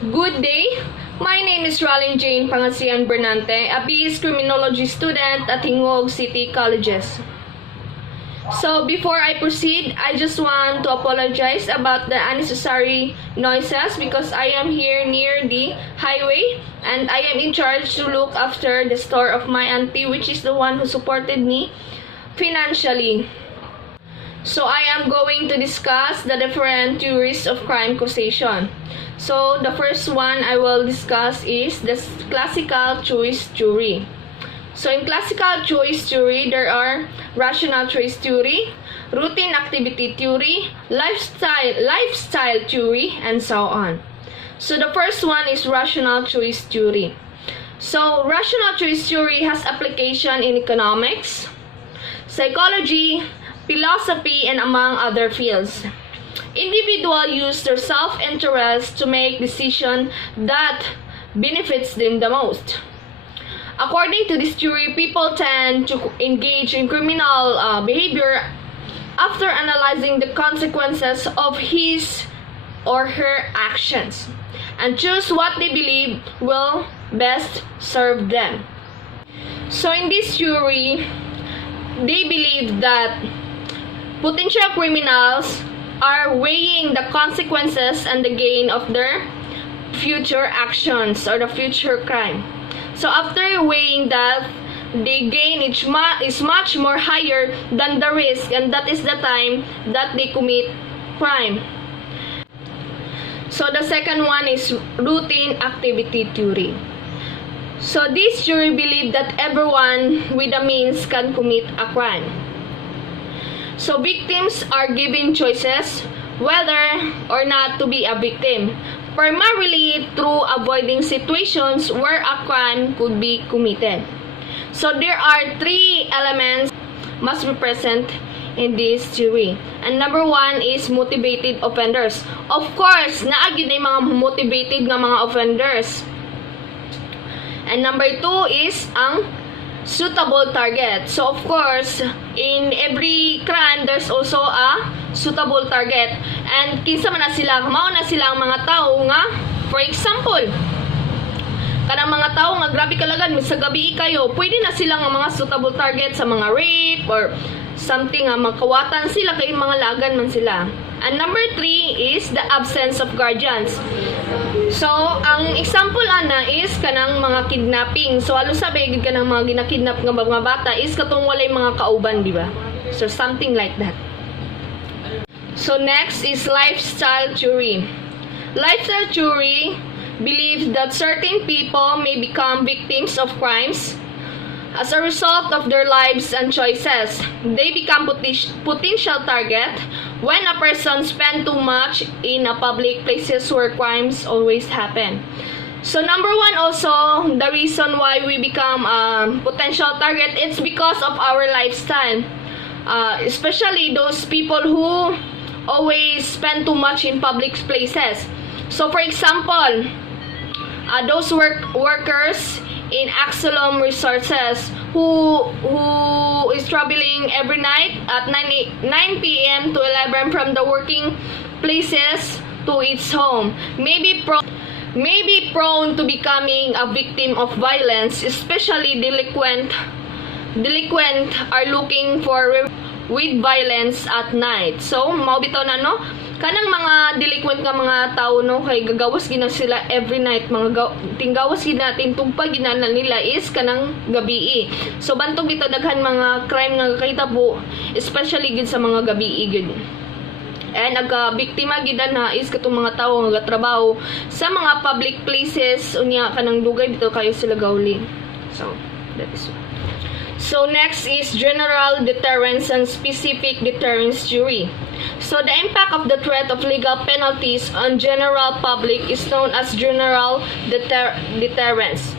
Good day. My name is Ralyn Jane Pangasinan Bernante, a BS Criminology student at Hingog City Colleges. So before I proceed, I just want to apologize about the unnecessary noises because I am here near the highway and I am in charge to look after the store of my auntie, which is the one who supported me financially. So I am going to discuss the different theories of crime causation. So the first one I will discuss is the classical choice theory. So in classical choice theory, there are rational choice theory, routine activity theory, lifestyle theory, and so on. So the first one is rational choice theory. So rational choice theory has application in economics, psychology, philosophy, and among other fields. Individuals use their self-interest to make decisions that benefits them the most. According to this theory, people tend to engage in criminal behavior after analyzing the consequences of his or her actions and choose what they believe will best serve them. So in this theory, they believe that potential criminals are weighing the consequences and the gain of their future actions or the future crime. So after weighing that, the gain is much more higher than the risk, and that is the time that they commit crime. So the second one is routine activity theory. So this theory believes that everyone with the means can commit a crime. So victims are given choices whether or not to be a victim, primarily through avoiding situations where a crime could be committed. So there are three elements must be present in this theory. And number one is motivated offenders. Of course, naagid na yung mga motivated nga mga offenders. And number two is ang suitable target. So of course, in every crime there's also a suitable target. And kinsa man na sila, mao na sila ang mga tao nga, for example, kanang mga tao nga grabe kalagan sa gabi kayo, pwede na sila nga mga suitable target sa mga rape or something nga makawatan sila kay mga lagan man sila. And number three is the absence of guardians. So, ang example ana is kanang mga kidnapping. So, halos sabi gid kanang mga ginakidnap nga mga bata is katong walay mga kauban, di ba? So, something like that. So, next is lifestyle theory. Lifestyle theory believes that certain people may become victims of crimes as a result of their lives and choices. They become potential target when a person spends too much in a public places where crimes always happen. So number one also, the reason why we become a potential target, it's because of our lifestyle. Especially those people who always spend too much in public places. So for example, those workers in Axelom Resources who is traveling every night at 9 p.m. to 11 from the working places to its home may be prone to becoming a victim of violence, especially delinquent are looking for with violence at night. So mao bitaw na no, kanang mga delinquent nga mga tao no kay gagawas gina sila every night, mga tinggawas gid natin tungpag ginana nila is kanang gabi. So bantog bitaw daghan mga crime nga kahitabo, especially gid sa mga gabi gid. And biktima gid na is katong mga tao nga trabaho sa mga public places unya kanang dugay bitaw kayo sila gawli. So that is one. So next is general deterrence and specific deterrence theory. So the impact of the threat of legal penalties on general public is known as general deterrence.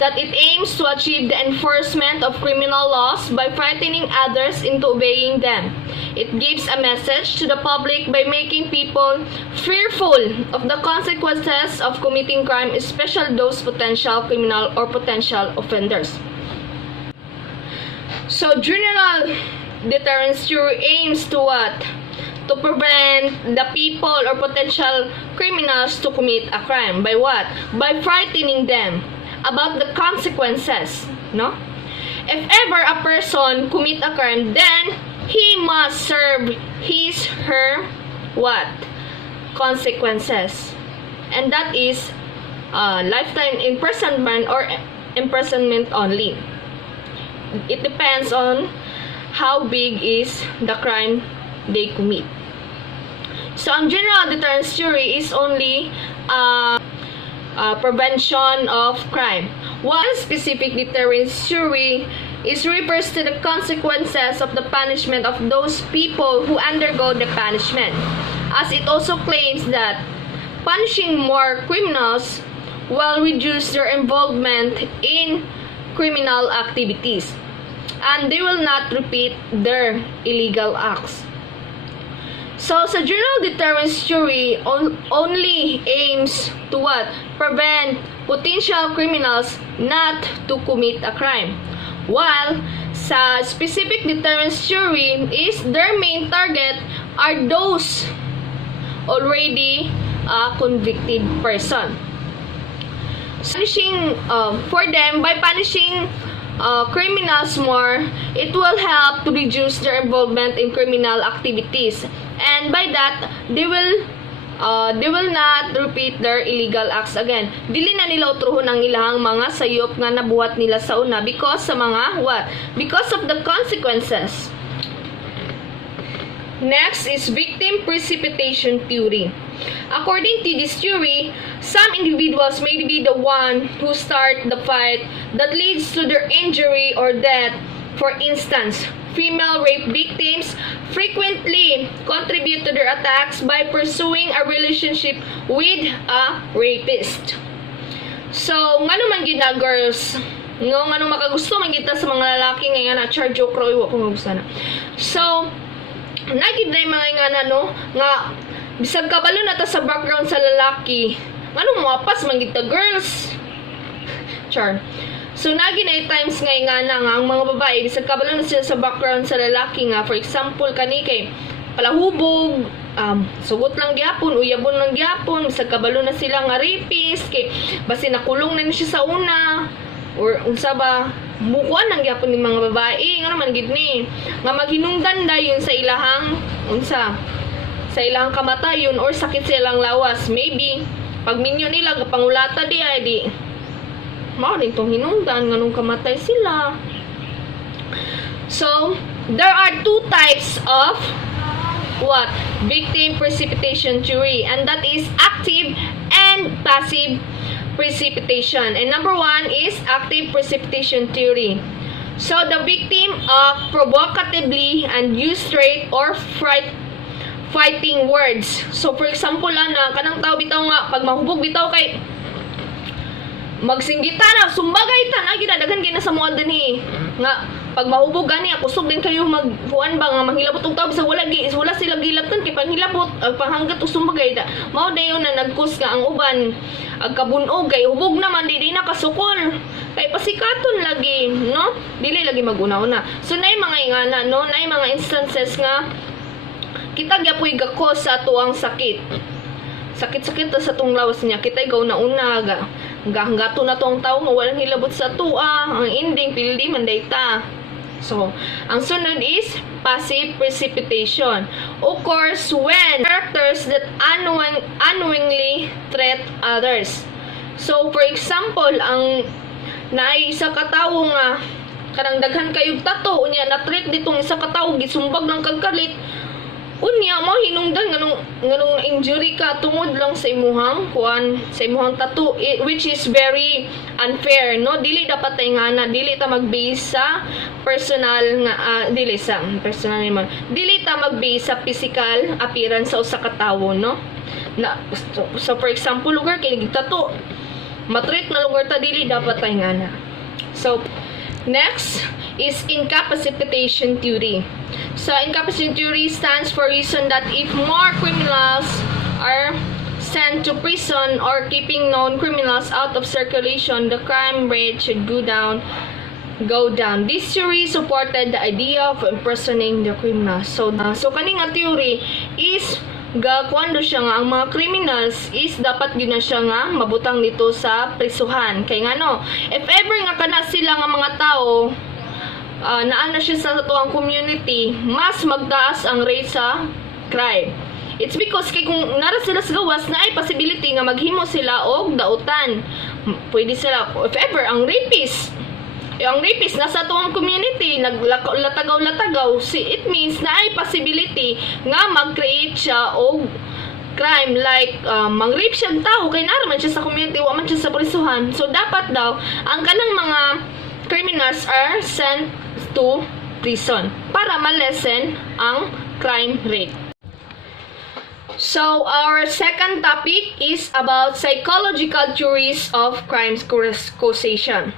That it aims to achieve the enforcement of criminal laws by frightening others into obeying them. It gives a message to the public by making people fearful of the consequences of committing crime, especially those potential criminal or potential offenders. So general deterrence theory aims to what? to prevent the people or potential criminals to commit a crime. By what? By frightening them about the consequences, no? If ever a person commit a crime, then he must serve his, her, what? Consequences. And that is lifetime imprisonment or imprisonment only. It depends on how big is the crime they commit. So, ang general deterrence theory is only prevention of crime. While specific deterrence theory refers to the consequences of the punishment of those people who undergo the punishment, as it also claims that punishing more criminals will reduce their involvement in criminal activities, and they will not repeat their illegal acts. So, sa general deterrence theory, only aims to what? Prevent potential criminals not to commit a crime. While sa specific deterrence theory is their main target are those already convicted person. Punishing for them, by punishing criminals more, it will help to reduce their involvement in criminal activities, and by that they will not repeat their illegal acts again. Dili na nila utruhon ang ilahang mga sayop nga nabuhat nila sa una because sa mga what? Because of the consequences. Next is victim precipitation theory. According to this theory, some individuals may be the one who start the fight that leads to their injury or death. For instance, female rape victims frequently contribute to their attacks by pursuing a relationship with a rapist. So, ngano man gid na girls, ngano makagusto man kita sa mga lalaki ngayon na char joke ro ko gusto na. So, nagid na yung mga ingana no nga bisag kabalo na ta sa background sa lalaki, ngano moapas man gid ta girls. Char. So, nagi na times nga ang mga babae, bisag kabalo na sila sa background sa lalaki nga. For example, kani kay palahubog, sugot lang gyapon, uyabon lang gyapon, bisag kabalo na sila nga rapist, kay basi nakulong na siya sa una, or unsa ba, bukuan lang gyapon ng mga babae, nga naman gid ni, nga maghinungdan dayon sa ilahang, unsa, sa ilahang kamatayon or sakit sa ilang lawas. Maybe, pag minyo nila, kapangulata di ay di, mao din tong hinungdan nganong kamatay sila. So, there are two types of what? Victim precipitation theory, and that is active and passive precipitation. And number one is active precipitation theory. So, the victim provocatively and use straight or fighting words. So, for example, kanang tao bitaw nga, pag mahubog bitaw kay magsinggita na, sumbagay ta na, ginadagan gina sa mga dinhi nga, pag mahubog gani, kusog din kayo maghuan ba nga, manghilabot og tao, bisa wala sila gilabtan, kay panghilabot, panghanggat o sumbagay ta, mao dayon na nagkus nga ang uban, agkabunog, kay hubog naman, di na kasukol, kay pasikaton lagi, no? Dili lagi mag-una-una. So, naay mga ingana, no? Naay mga instances nga, kita gyapoy gakos sa tuang sakit. Sakit-sakit sa tong lawas niya, kita igaw na una, hanggato na tong tao nga walang hilabot sa tua, ang ending pildi man dayta. So, ang sunod is passive precipitation. Of course, when characters that unknowingly threat others. So, for example, ang naay isa ka tawo nga kanang daghan kayog tato unya na threat ditong isa ka tawo gisumbag lang kag kalit. Unya mo hinungdan nganong injury ka tungod lang sa imuhang tattoo, which is very unfair, no? Dili dapat tay ngana, dili ta mag-base sa personal nga dili ta mag-base sa physical appearance sa usa ka tawo, no? So for example, lugar kay tattoo matreat na lugar ta, dili dapat tay ngana. So next is incapacitation theory. So, incapacitation theory stands for reason that if more criminals are sent to prison or keeping known criminals out of circulation, the crime rate should go down go down. This theory supported the idea of imprisoning the criminals. So kaning nga theory is kwando siya nga ang mga criminals is dapat gyud na siya nga mabutang dito sa prisuhan. Kay ngano, if ever nga kana sila nga mga tao naa na siya sa tuwang community, mas magtaas ang rate sa crime. It's because kay kung nara sila sa gawas na ay possibility nga maghimo sila og dautan. Pwede sila if ever ang rapist nasa tuwang community naglatagaw-latagaw, it means na ay possibility nga mag-create siya og crime like mang-rape siya tao kay nara man siya sa community, wa man siya sa prisuhan. So dapat daw ang kanang mga criminals are sent to prison para ma-lessen ang crime rate. So, our second topic is about psychological theories of crime causation.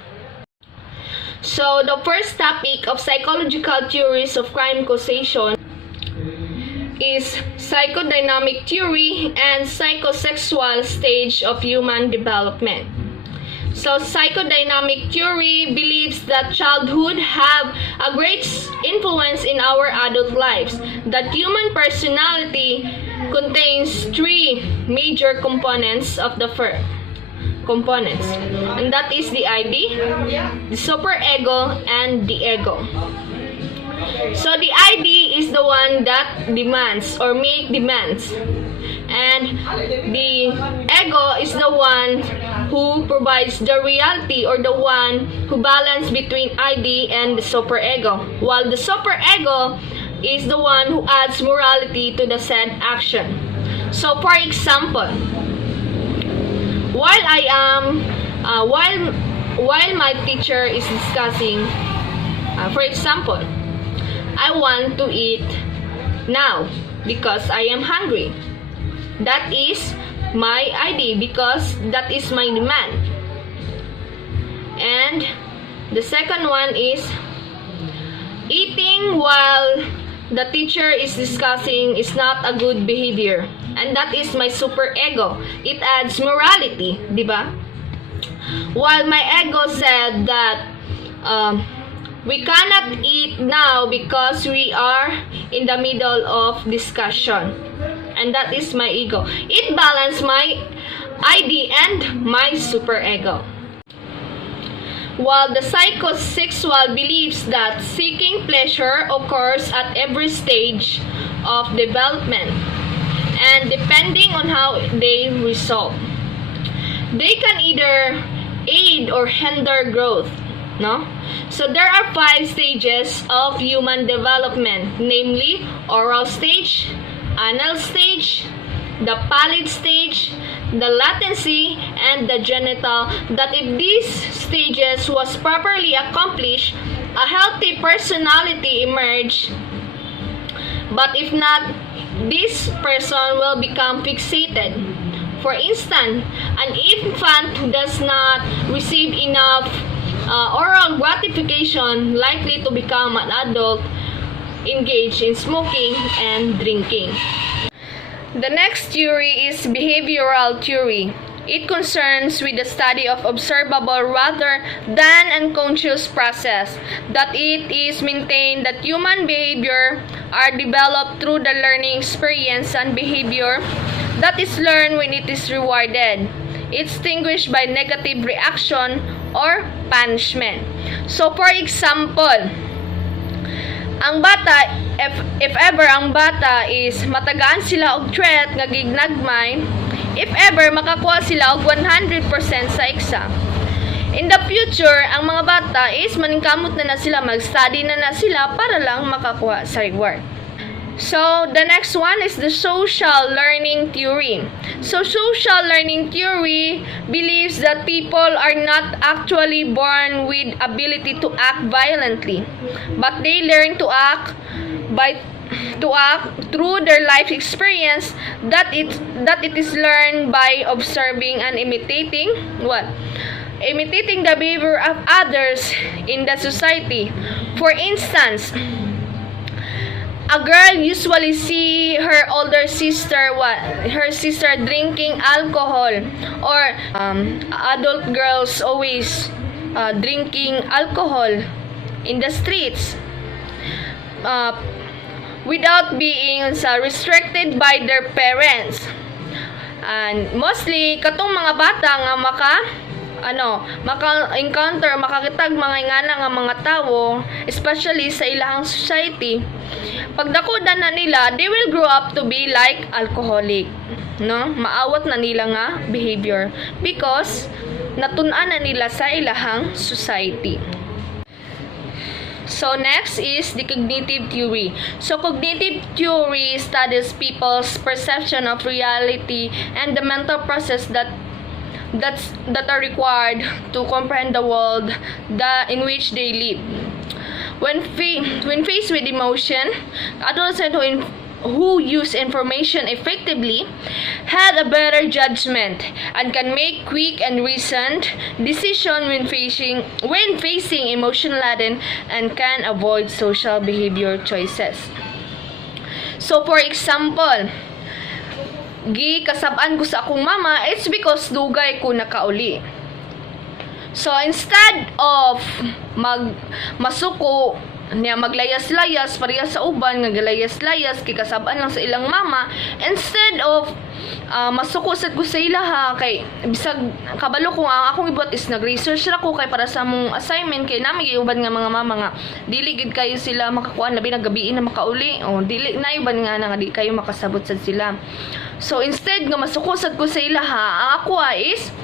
So, the first topic of psychological theories of crime causation is psychodynamic theory and psychosexual stage of human development. So, psychodynamic theory believes that childhood have a great influence in our adult lives, that human personality contains three major components of the components, and that is the ID, the superego, and the ego. So the ID is the one that demands or make demands, and the ego is the one who provides the reality or the one who balance between ID and the superego, while the superego is the one who adds morality to the said action. So for example, while my teacher is discussing, for example, I want to eat now because I am hungry. That is my ID because that is my demand. And the second one is eating while the teacher is discussing is not a good behavior. And that is my superego. It adds morality, di ba? While my ego said that we cannot eat now because we are in the middle of discussion. And that is my ego. It balances my ID and my superego. While the psychosexual believes that seeking pleasure occurs at every stage of development, and depending on how they resolve, they can either aid or hinder growth. No? So there are 5 stages of human development, namely oral stage, anal stage, the pallid stage, the latency, and the genital, that if these stages was properly accomplished, a healthy personality emerge. But if not, this person will become fixated. For instance, an infant who does not receive enough oral gratification likely to become an adult engaged in smoking and drinking. The next theory is behavioral theory. It concerns with the study of observable rather than unconscious process, that it is maintained that human behavior are developed through the learning experience and behavior that is learned when it is rewarded. It's distinguished by negative reaction or punishment. So for example, ang bata, if ever ang bata is matagaan sila og threat nga gignagmay, if ever makakuha sila og 100% sa exam, in the future ang mga bata is maningkamot na sila, mag-study na sila para lang makakuha sa reward. So the next one is the social learning theory. So social learning theory believes that people are not actually born with ability to act violently, but they learn to act through their life experience, that it is learned by observing and imitating the behavior of others in the society. For instance, a girl usually see her older sister drinking alcohol, or adult girls always drinking alcohol in the streets without being restricted by their parents. And mostly katong mga bata nga maka-encounter, makakitag mga ingana nga mga tawo, especially sa ilahang society, pagdakudan na nila, they will grow up to be like alcoholic, no? Maawat na nila nga behavior because natun-an na nila sa ilahang society. So next is the cognitive theory. So cognitive theory studies people's perception of reality and the mental process that are required to comprehend the world in which they live. When faced with emotion, adolescents who use information effectively had a better judgment and can make quick and reasoned decisions when facing emotion laden and can avoid social behavior choices. So for example, kasab-an ko sa akong mama, it's because dugay ko nakauli. So instead of masuko niya maglayas-layas pareha sa uban nga galayas-layas kay kasab-an lang sa ilang mama, instead of masuko sad ko sa ilaha kay bisag kabalo ko ang akong ibot is nag-research ra ko kay para sa mong assignment kay nami giuban nga mga mama nga dili gid kayo sila makakuan labi na gabi na makauli o dili na uban nga di kayo makasabot sad sila. So instead nga masukosad ko sa ilaha, ang ako is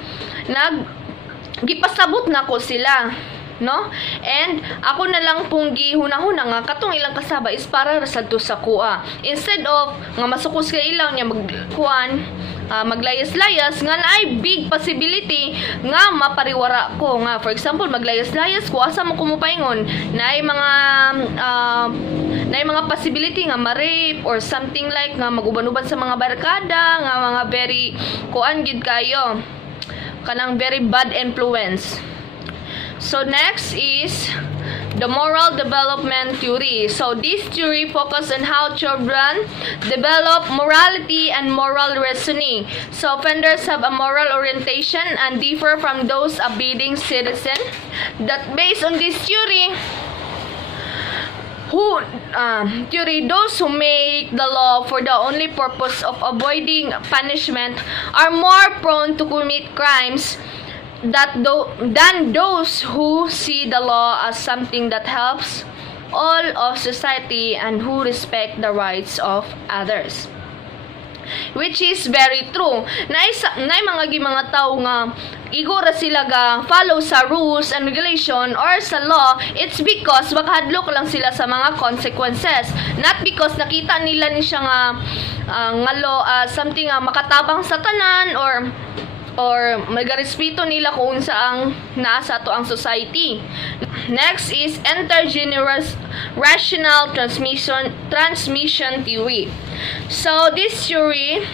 gipasabot na ko sila, no? And ako na lang pong gihuna-huna nga katong ilang kasaba is para rasadto sa kuha. Instead of nga masukos ka ilang niya maglayas-layas nga naay big possibility nga mapariwara ko nga for example maglayas-layas ko asa mo kumupaingon naay mga possibility nga ma-rape or something like nga maguban-uban sa mga barkada nga mga very kuan gid kayo kanang very bad influence. So next is the moral development theory. So this theory focuses on how children develop morality and moral reasoning. So offenders have a moral orientation and differ from those abiding citizens. That based on this theory, those who make the law for the only purpose of avoiding punishment are more prone to commit crimes than those who see the law as something that helps all of society and who respect the rights of others. Which is very true. Nay mga tao nga igora sila ga follow sa rules and regulation or sa law, it's because makahadlok lang sila sa mga consequences, not because nakita nila ni siya nga law something nga makatabang sa tanan or magarespeto nila kung saang nasa to ang society. Next is intergenerational transmission theory. So this theory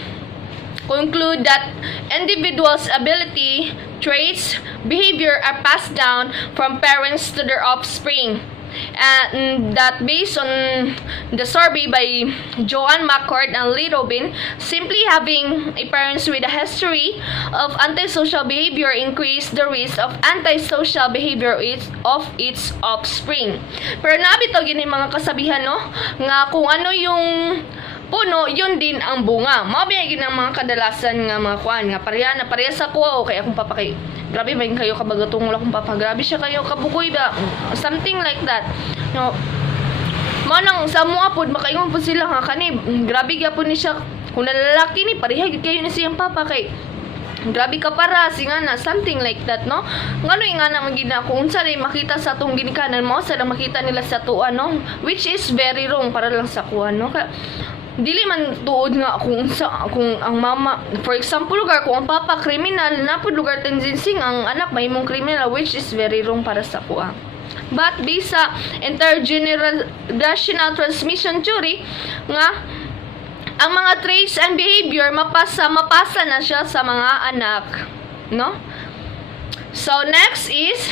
conclude that individuals' ability, traits, behavior are passed down from parents to their offspring. And that based on the survey by Joan McCord and Lee Robin, simply having a parents with a history of antisocial behavior increase the risk of antisocial behavior of its offspring. Pero nabito gini mga kasabihan no nga kung ano yung puno, yun din ang bunga. Mabiyagin ang mga kadalasan nga mga kuan nga pareha sa kuha o kaya akong papakay. Grabe ba kayo kabagatong wala akong papa. Grabe siya kayo kabukoy ba. Something like that. No. Manang sa mga pod makaingon po sila nga kani. Grabe gyapon ni siya. Kung nalalaki ni pareha gid kayo ni siyang papa kay grabe ka para singana something like that no. Ngano ingana magina kung unsa ray makita sa atong ginikanan mo sa makita nila sa tuwa no, which is very wrong para lang sa kuan no. Dili man tuod nga kung ang mama for example lugar kung ang papa kriminal napud lugar tendency ang anak mahimong kriminal, which is very wrong para sa kuha. But based sa intergenerational transmission theory nga ang mga traits and behavior mapasa na siya sa mga anak no. So next is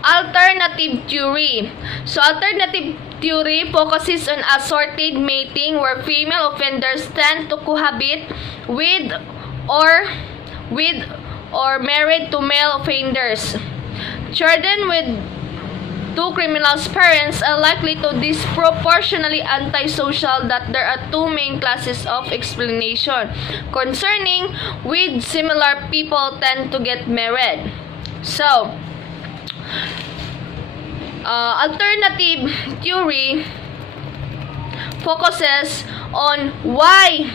alternative theory. So alternative theory focuses on assorted mating where female offenders tend to cohabit with or married to male offenders. children with two criminals' parents are likely to disproportionately antisocial. That there are two main classes of explanation concerning with similar people tend to get married. So, alternative theory focuses on why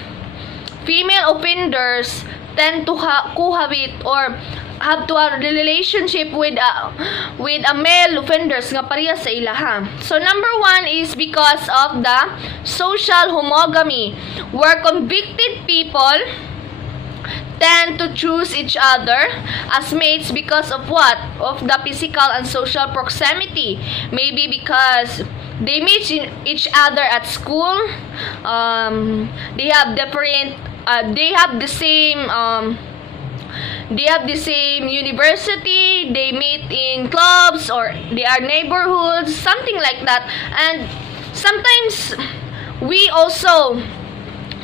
female offenders tend to cohabit or have to have relationship with a male offenders nga pareha sa ilaha. So number one is because of the social homogamy, where convicted people tend to choose each other as mates because of what? Of the physical and social proximity. Maybe because they meet each other at school. They have different. They have the same. They have the same university. They meet in clubs or they are neighborhoods, something like that. And sometimes we also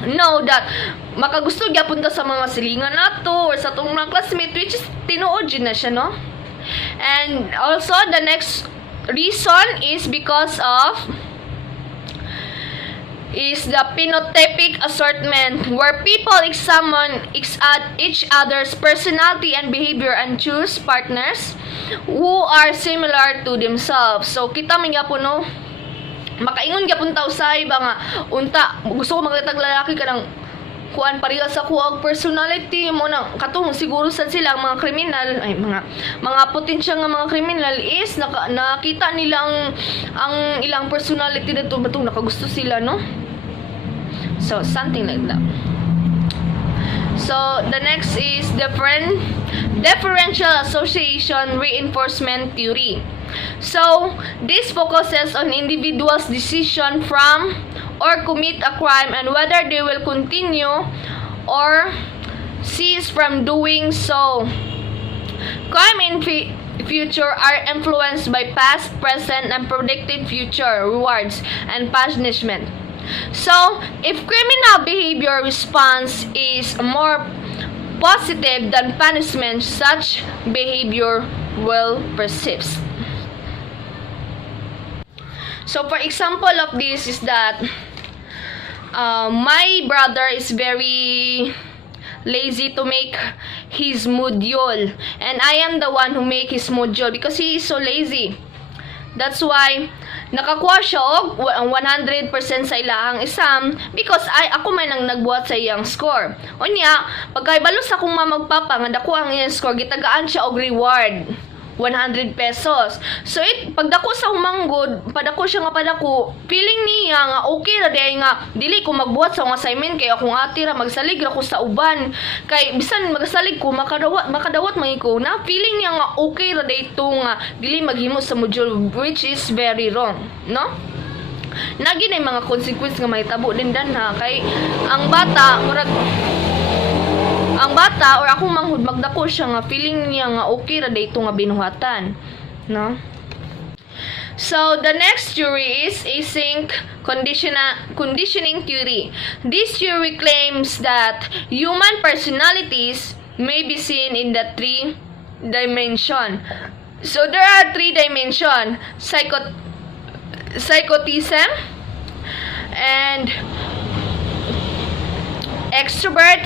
know that makagusto gyapon ta sa mga silingan nato or sa tong mga classmate, which is tinuod yun na siya, no? And also the next reason is because of the phenotypic assortment, where people examine each other's personality and behavior and choose partners who are similar to themselves. So kita man gyapon, no, makaingon gyapon ta usay ba nga unta gusto ko maglatag lalaki kanang kuan pareha sa kuag personality mo na katong siguro sad sila ang mga kriminal ay mga potensyal nga mga kriminal is nakita nila ang ilang personality dito batong nakagusto sila, no? So something like that. So the next is differential association reinforcement theory. So this focuses on individuals' decision from or commit a crime and whether they will continue or cease from doing so. Crime in future are influenced by past, present, and predicted future rewards and punishment. So, if criminal behavior response is more positive than punishment, such behavior will persist. So, for example of this is that my brother is very lazy to make his module, and I am the one who make his module because he is so lazy. That's why nakakuha siya og 100% sa ilahang exam because ako man ang nagbuhat sa iyang score. Unya, pagkaibalo sa akong mamagpapa nga dako ang iyang score, gitagaan siya og reward 100 pesos. So pagdako sa humanggod, padako siya nga padako, feeling niya nga okay ra day nga dili ko magbuhat sa assignment kay akong ati ra magsalig ra ko sa uban. Kay bisan magsalig ko makadawat man ko na feeling niya nga okay ra day to nga dili maghimo sa module, which is very wrong, no? Nagi na mga consequence nga mahitabo din dan ha kay ang bata or akong manghud magdako siya nga feeling niya nga okay ra dayto nga binuhatan, no? So the next theory is async conditioning theory. This theory claims that human personalities may be seen in the three dimension. So there are three dimension: psychotism and extrovert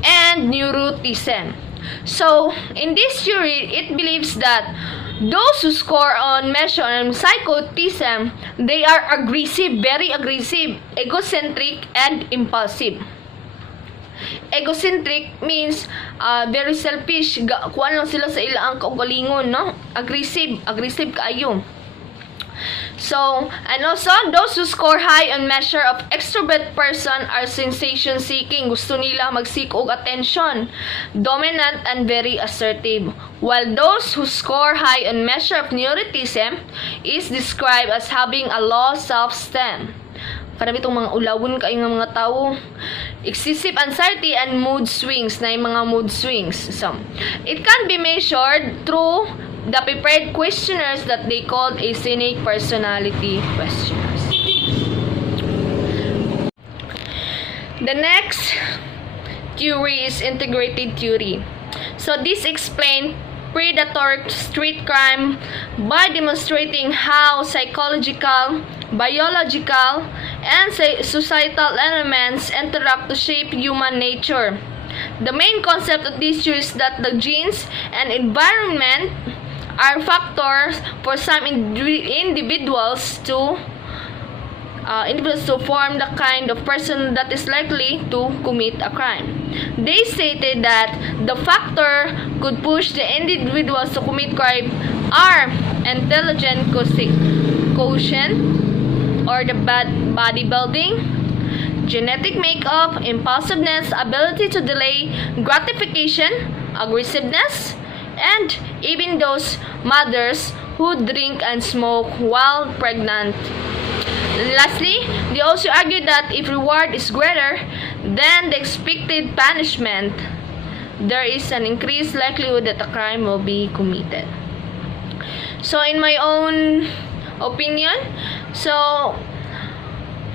and neuroticism. So, in this theory, it believes that those who score on measure on psychotism, they are aggressive, very aggressive, egocentric, and impulsive. Egocentric means very selfish, kuan lang sila sa ilang kaugalingon, no? Aggressive kaayo. So, and also, those who score high on measure of extrovert person are sensation-seeking. Gusto nila mag-seek og attention, dominant, and very assertive. While those who score high on measure of neuroticism is described as having a low self-esteem. Karami itong mga ulawon kayo ng mga tao. Excessive anxiety and mood swings, na yung mga mood swings. So, it can be measured through the prepared questionnaires that they called acynic personality questionnaires. The next theory is integrated theory. So this explains predatory street crime by demonstrating how psychological, biological, and societal elements interact to shape human nature. The main concept of this issue is that the genes and environment are factors for some individuals to form the kind of person that is likely to commit a crime. They stated that the factor could push the individuals to commit crime are intelligent quotient or the bodybuilding, genetic makeup, impulsiveness, ability to delay gratification, aggressiveness, and even those mothers who drink and smoke while pregnant. Lastly, they also argue that if reward is greater than the expected punishment, there is an increased likelihood that a crime will be committed. So in my own opinion, so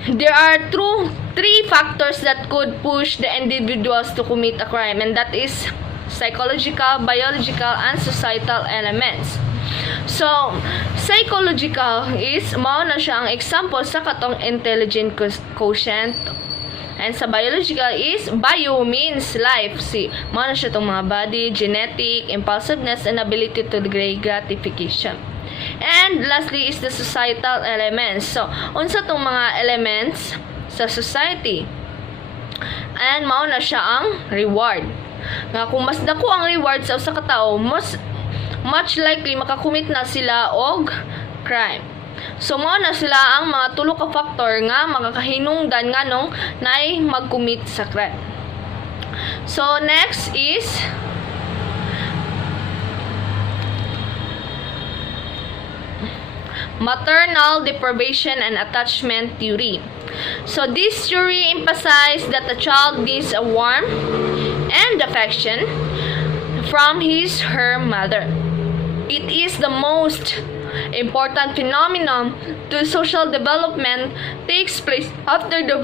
there are three factors that could push the individuals to commit a crime, and that is psychological, biological, and societal elements. So, psychological is mao na siya ang example sa katong intelligent quotient. And sa biological is bio means life. Mao na siya tong mga body, genetic, impulsiveness, and ability to delay gratification. And lastly is the societal elements. So, unsa tong mga elements sa society? And mao na siya ang reward. Nga kung mas dako ang reward sa usa ka tawo, much likely makakumit na sila og crime. So mao na sila ang mga tulo ka factor nga makakahinungdan nganong naay magkumit sa crime. So next is maternal deprivation and attachment theory. So this theory emphasizes that the child needs a warmth and affection from her mother. It is the most important phenomenon to social development takes place after the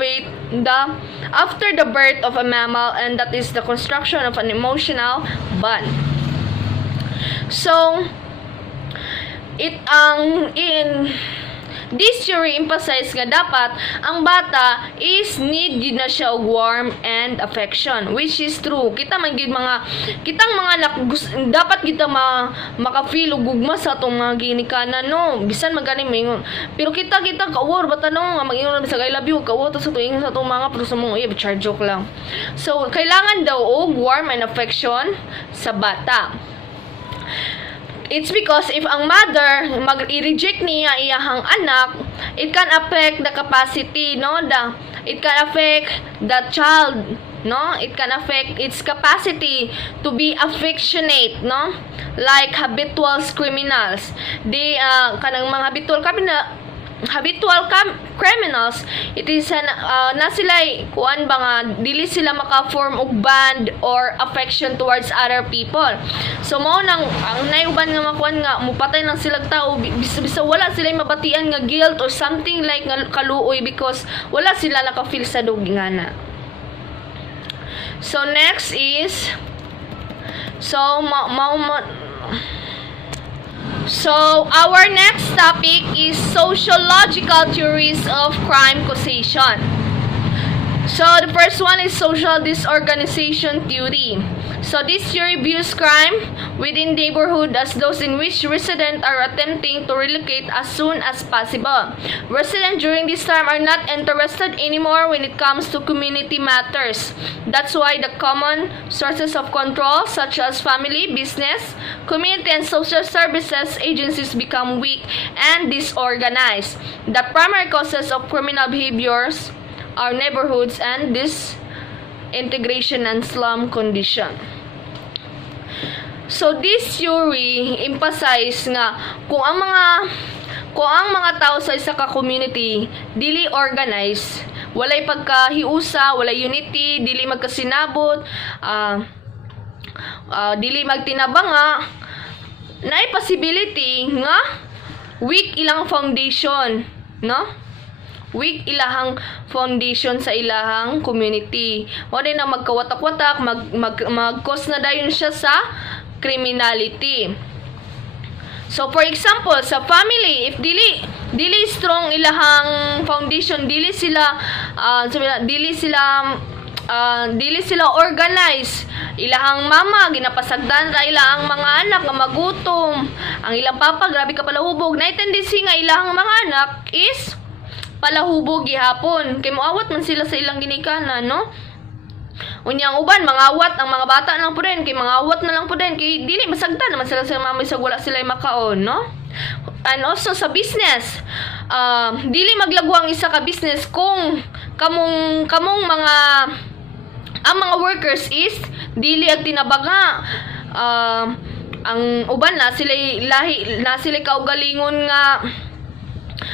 birth of a mammal, and that is the construction of an emotional bond. So this theory emphasizes nga dapat ang bata is need yun na siya og warmth and affection, which is true. Kita man gid kitang mga anak dapat kita maka-feel og gugma sa atong mga ginikanan, no, bisan magani maingon. Pero kita ka-war bata no nga mag-ingon sa I love you, ka-war sa tuing sa atong mga pero sa mga char joke lang. So kailangan daw og warmth and affection sa bata. It's because if ang mother mag-reject niya iyahang anak, it can affect the capacity, no? It can affect the child, no? It can affect its capacity to be affectionate, no? Like habitual criminals. They kanang mga habitual criminals, it is na sila kuan ba nga dili sila maka-form og bond or affection towards other people. So mao nang ang nayuban nga makuan nga mupatay nang silang tao bisa wala sila mabatian nga guilt or something like nga kaluoy because wala sila naka-feel sa dugingana. So next is So our next topic is sociological theories of crime causation. So the first one is social disorganization theory. So this theory views crime within neighborhood as those in which residents are attempting to relocate as soon as possible. Residents during this time are not interested anymore when it comes to community matters. That's why the common sources of control such as family, business, community, and social services agencies become weak and disorganized. The primary causes of criminal behaviors are neighborhoods and disintegration and slum condition. So this theory emphasize nga kung ang mga tao sa isa ka community dili organized, walay pagkahiusa, walay unity, dili magkasinabot, dili magtinabanga, naay possibility nga weak ilang foundation, no? Weak ilahang foundation sa ilahang community. Wala na magkawatak-watak, mag-cause na dayon siya sa criminality. So for example, sa family, if dili strong ilahang foundation, dili sila organized, ilahang mama ginapasagdan ra ilahang mga anak nga magutom, ang ilang papa grabe ka palahubog, na tendency nga ilahang mga anak is palahubog gihapon kay moawat man sila sa ilang ginikanan, no? Unyang uban mangawat ang mga bata lang po din, kay mangawat na lang po din kay dili masagdan naman sila sa mama sa wala sila makaon, no? And also sa business, dili maglagwang isa ka business kung kamong mga ang mga workers is dili ag tinabaga. Ang uban na sila kaugalingon nga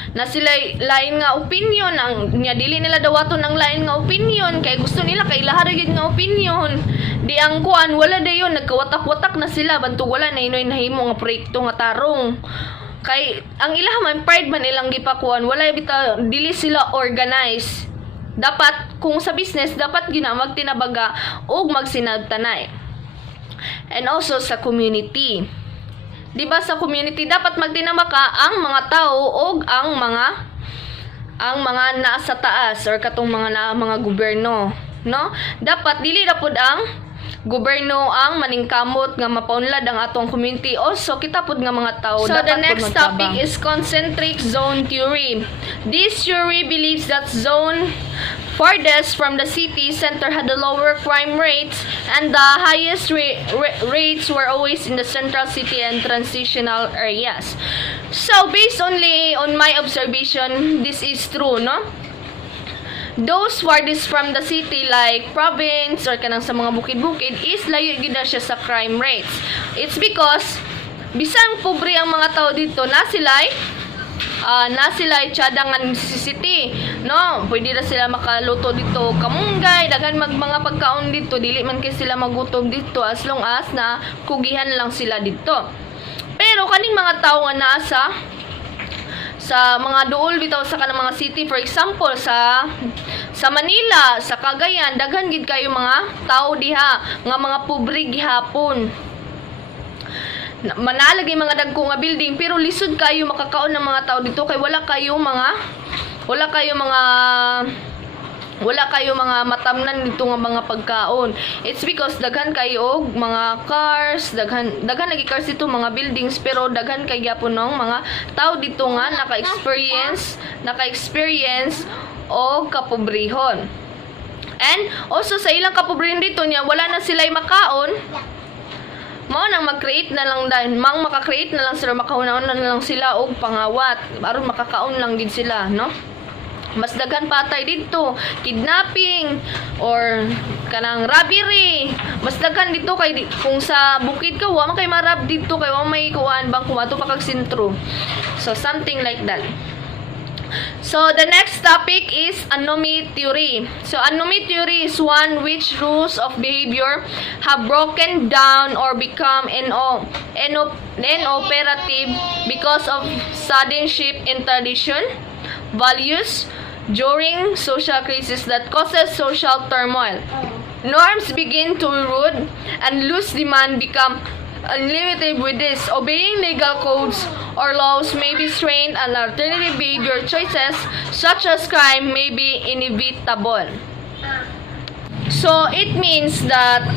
na sila lain nga opinion, ang nya dili nila dawaton ang lain nga opinion kay gusto nila kay lahar gyud nga opinion. Di ang kuan wala dayon, nagkawatak-watak na sila bantog wala na inoy nahimo nga proyekto nga tarong. Kay ang ilang man pride man ilang gipakuan, wala bitaw dili sila organized. Dapat kung sa business dapat gina magtinabaga og magsinabtanay. And also sa community. Di ba sa community dapat magtinamaka ang mga tao og ang mga nasa taas or katong mga gobyerno, no? Dapat dili ra pud ang gobyerno ang maningkamot nga mapaunlad ang atong community. Also kita pud nga mga tao so dapat the next topic is concentric zone theory. This theory believes that zone farthest from the city center had the lower crime rates and the highest rates were always in the central city and transitional areas. So based only on my observation, this is true, no? Those farthest from the city like province or kanang sa mga bukid-bukid is layo gid na siya sa crime rates. It's because bisang pobre ang mga tao dito na sila tiyadangan sa city, no? Pwede na sila makaluto dito kamunggay, daghan mga pagkaon dito, dili man kay sila magutom dito as long as na kugihan lang sila dito. Pero kaning mga tao nga naa sa mga duol bitaw sa kanang mga city, for example sa Manila, sa Cagayan, daghan gid kayo mga tao diha nga mga pobre gihapon. Manalagay mga dagko nga building pero lisod kayo makakaon ng mga tao dito kay wala kayo mga matamnan dito nga mga pagkaon. It's because daghan kayo og mga cars, daghan lagi cars dito, mga buildings, pero daghan kay gyapon ng mga tao dito nga naka-experience o kapobrehon. And also sa ilang kapobrehon dito niya wala na sila'y makaon. Mao nang mag-create na lang maka-create na lang sila, makahunaon na lang sila og pangawat aron makakaon lang gid sila, no? Mas daghan patay dito, kidnapping or kanang robbery. Mas daghan dito kay kung sa bukid ka wa man kay marab dito kay wa may kuan bang kumato pa kag sentro. So something like that. So the next topic is anomy theory. So anomy theory is one which rules of behavior have broken down or become inoperative because of sudden shift in tradition, values during social crisis that causes social turmoil. Norms begin to erode and loose demand become unlimited. With this, obeying legal codes or laws may be strained and alternative behavior choices such as crime may be inevitable. So it means that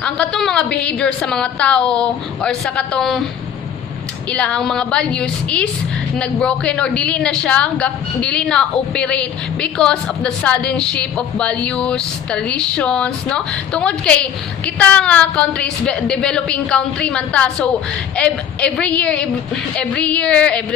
ang katong mga behavior sa mga tao or sa katong ilahang mga values is nagbroken or dili na operate because of the sudden shift of values, traditions, no? Tungod kay kita nga country is developing country man ta, so every year, every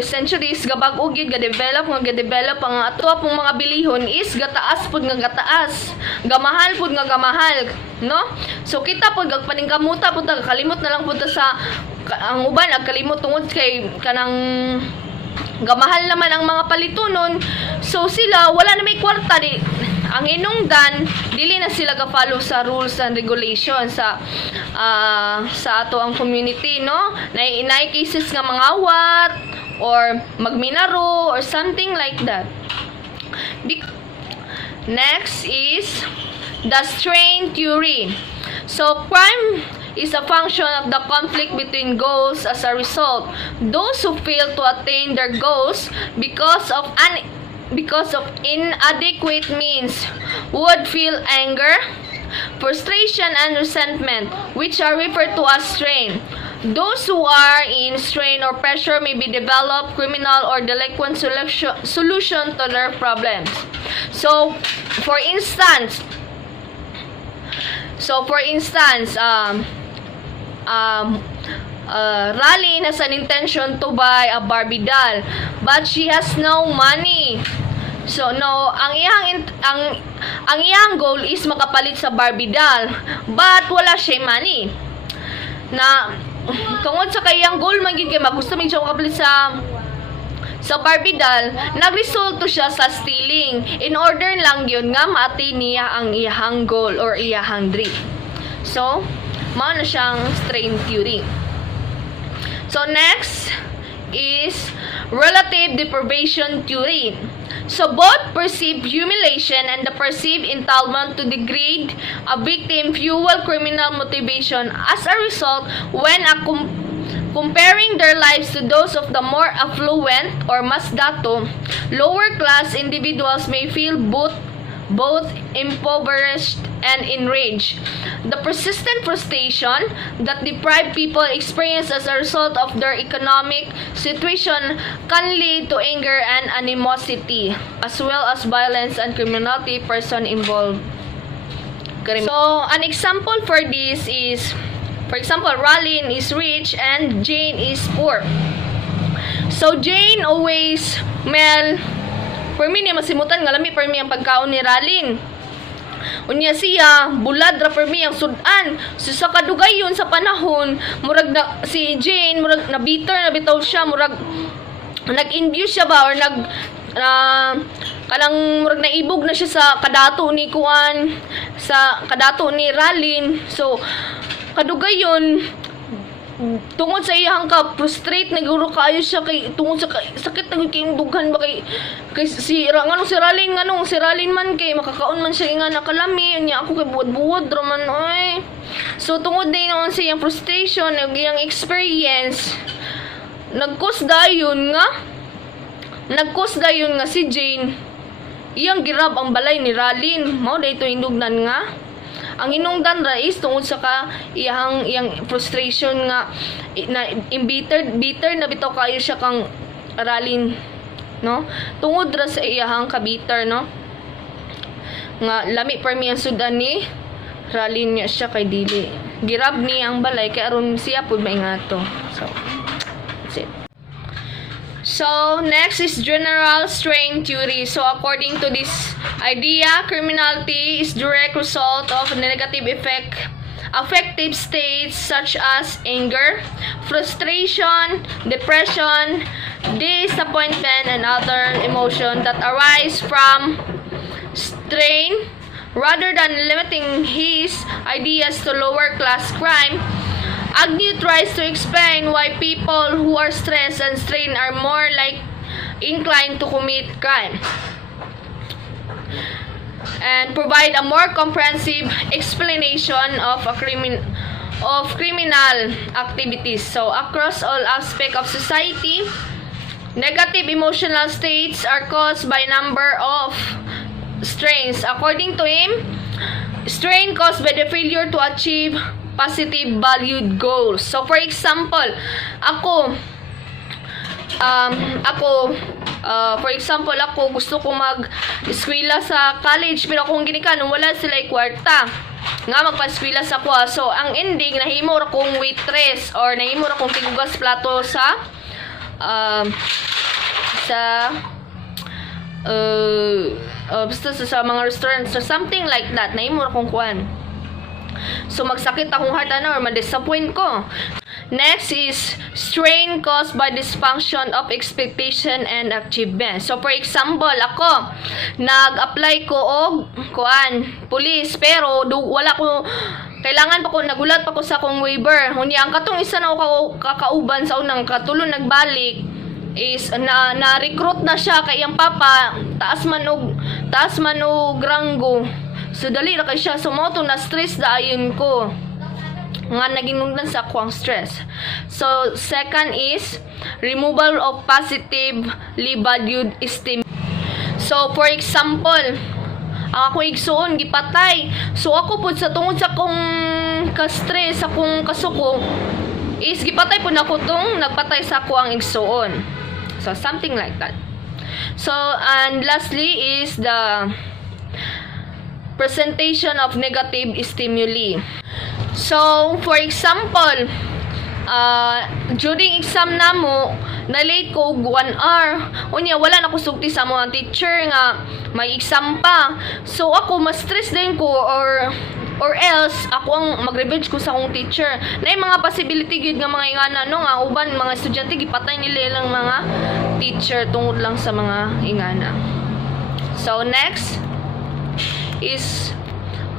centuries gabag-o gyud ga-develop ang ato pong mga bilihon is gataas pud nga gataas, gamahal pud nga gamahal, no? So kita pud gagpaningkamuta pud kalimot na lang pud sa ang uban nagkalimot tungod kay kanang gamahal naman ang mga palitunon. So sila wala na may kwarta di ang inungdan, dili na sila ga-follow sa rules and regulations sa ato ang community, no? Nay cases nga mangawat or magminaro or something like that. Next is the strain theory. So crime is a function of the conflict between goals. As a result, those who fail to attain their goals because of inadequate means would feel anger, frustration, and resentment, which are referred to as strain. Those who are in strain or pressure may be develop criminal or delinquent solution to their problems. So, for instance, Ralin has an intention to buy a Barbie doll, but she has no money. So no, ang iyang goal is makapalit sa Barbie doll, but wala siya money. Na tungod sa kayang goal magid kay magusto mig siya makapalit sa Barbie doll, nagresulto siya sa stealing in order lang yun nga ma-attain niya ang iyang goal or iyang dream. So, mao na siyang strain theory. So next is relative deprivation theory. So both perceived humiliation and the perceived entitlement to degrade a victim fuel criminal motivation. As a result, when comparing their lives to those of the more affluent or mas dato, lower class individuals may feel both impoverished and enraged. The persistent frustration that deprived people experience as a result of their economic situation can lead to anger and animosity, as well as violence and criminality person involved. So, an example for this is, for example, Ralin is rich and Jane is poor. So, Jane always, for me niya masimutan nga lami for me ang pagkaon ni Ralin. Unya siya bulad ra for me ang sudan. So sa kadugayon sa panahon, murag na si Jane murag na bitter na bitaw siya, murag nag-induce siya ba or kanang murag naibog na siya sa kadato ni Ralin. So kadugayon tungod sa iyang ka frustrate naguro kaayo siya kay tungod sa sakit nag kay dughan ba kay si Ralin man kay makakaon man siya nga nakalami unya ako kay buod-buod ra man oy. So tungod din noon sa iyang frustration ug iyang experience nag-cause dayon nga si Jane iyang girab ang balay ni Ralin mao dayto indugnan nga ang hinungdan ra is tungod sa iyang frustration nga na bitter na bitaw kayo siya kang Ralin, no? Tungod ra sa iyang ka-bitter, no? Nga lami per mi ang sudan ni Ralin niya siya kay dili. Girab ni ang balay kay aron siya pud maingato. So, that's it. So, next is general strain theory. So, according to this idea, criminality is direct result of negative affective states such as anger, frustration, depression, disappointment, and other emotions that arise from strain. Rather than limiting his ideas to lower class crime, Agnew tries to explain why people who are stressed and strained are more inclined to commit crime and provide a more comprehensive explanation of criminal activities. So, across all aspects of society, negative emotional states are caused by a number of strains. According to him, strain caused by the failure to achieve positive valued goals. So for example, ako gusto ko mag-eskwela sa college pero kung ginikan wala sila kwarta nga magpa-eskwela sa kwa. So ang ending nahimo ra kong waitress or nahimo ra kong tigugas plato sa basta sa mga restaurants or something like that, nahimo ra kong kuan. So, magsakit akong heart or ma-disappoint ko. Next is strain caused by dysfunction of expectation and achievement. So, for example, ako, nag-apply ko og police, pero wala ko, kailangan pa ko, nagulat pa ko sa akong waiver. Hunya, ang katong isa na ako kakauban sa unang katulong nagbalik, is na-recruit na siya kay iyang papa, taas man og ranggo. So, dali na kay siya. So, mo to na-stress daayon ko. nga naginungdan sa ako ang stress. So second is removal of positively valued stimuli. So for example, ang ako igsuon gipatay. So ako pud sa tungod sa kong ka-stress, sa kong kasuko is gipatay pud ako tong nagpatay sa ako ang igsuon. So something like that. So and lastly is the presentation of negative stimuli. So for example, during exam namo na-late ko 1 hour. Unya wala na ko sugti sa mga teacher nga may exam pa. So ako ma-stress din ko or else ako ang mag-revenge ko sa akong teacher. Na mga possibility gyud nga mga ingana no nga uban mga estudyante gipatay nila ilang mga teacher tungod lang sa mga ingana. So next is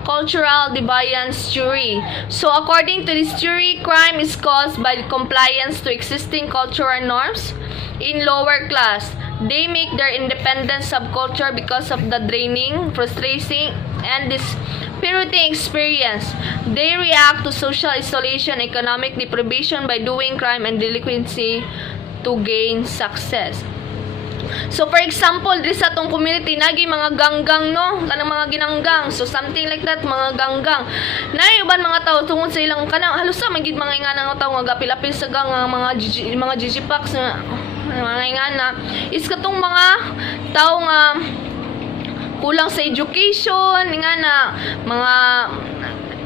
cultural deviance theory. So according to this theory, crime is caused by compliance to existing cultural norms in lower class. They make their independent subculture because of the draining, frustrating, and dispiriting experience. They react to social isolation, economic deprivation by doing crime and delinquency to gain success. So for example, diri sa atong community nagi mga ganggang no, kanang mga ginanggang. So something like that, mga ganggang. Nay uban mga tao tungod sa ilang kanang halos sa magid mga ingana nga tao nga gapil-apil sa gang mga Gigi-packs na mga ingana is katong mga tao nga kulang sa education, ingana mga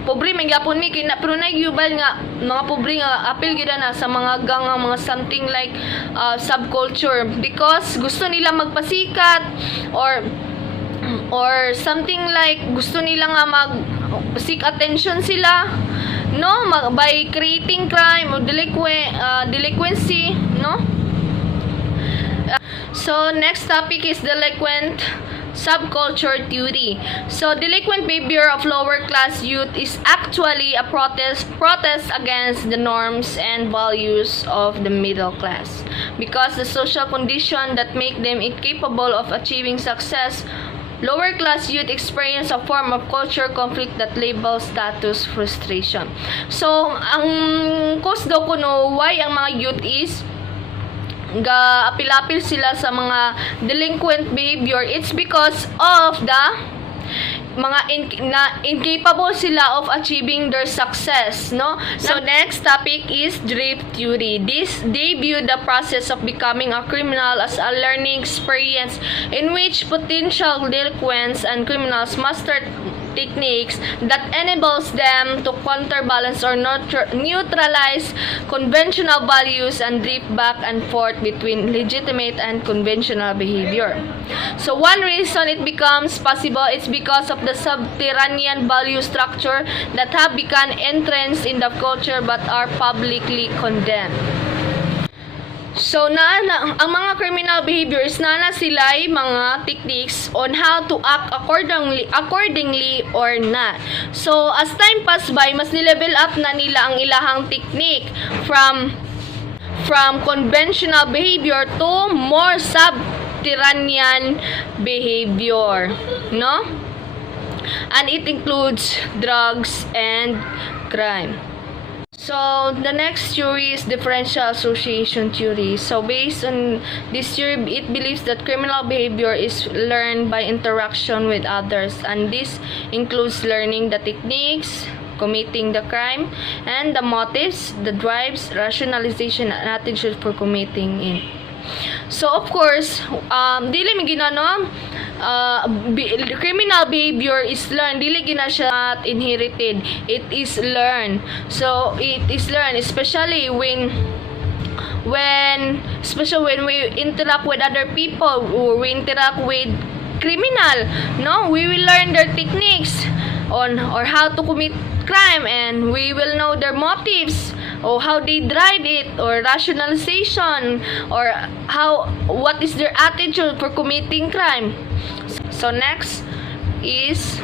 pobre may gyapon mi kina pero nagyubal nga mga pobre nga apil gyud na sa mga gang nga mga something like subculture because gusto nila magpasikat or something like gusto nila nga mag seek attention sila no by creating crime or delinquency no. So next topic is delinquent subculture theory. So delinquent behavior of lower class youth is actually a protest against the norms and values of the middle class because the social condition that make them incapable of achieving success. Lower class youth experience a form of culture conflict that labels status frustration. So ang cause daw kuno why ang mga youth is ga apil-apil sila sa mga delinquent behavior, it's because of the mga incapable sila of achieving their success, no? So next topic is drift theory. They view the process of becoming a criminal as a learning experience in which potential delinquents and criminals master techniques that enables them to counterbalance or neutralize conventional values and drift back and forth between legitimate and conventional behavior. So one reason it becomes possible is because of the subterranean value structure that have become entrenched in the culture but are publicly condemned. So ang mga criminal behaviors na sila'y mga techniques on how to act accordingly or not. So as time pass by, mas nilevel up na nila ang ilahang technique from conventional behavior to more subterranean behavior, no? And it includes drugs and crime. So the next theory is differential association theory. So based on this theory, it believes that criminal behavior is learned by interaction with others, and this includes learning the techniques, committing the crime, and the motives, the drives, rationalization, and attitude for committing it. So of course, dili mi ginano criminal behavior is learned, dili gina siya inherited, it is learned. So it is learned especially when we interact with other people or we interact with criminal, no, we will learn their techniques on or how to commit crime, and we will know their motives or how they drive it or rationalization or what is their attitude for committing crime. So next is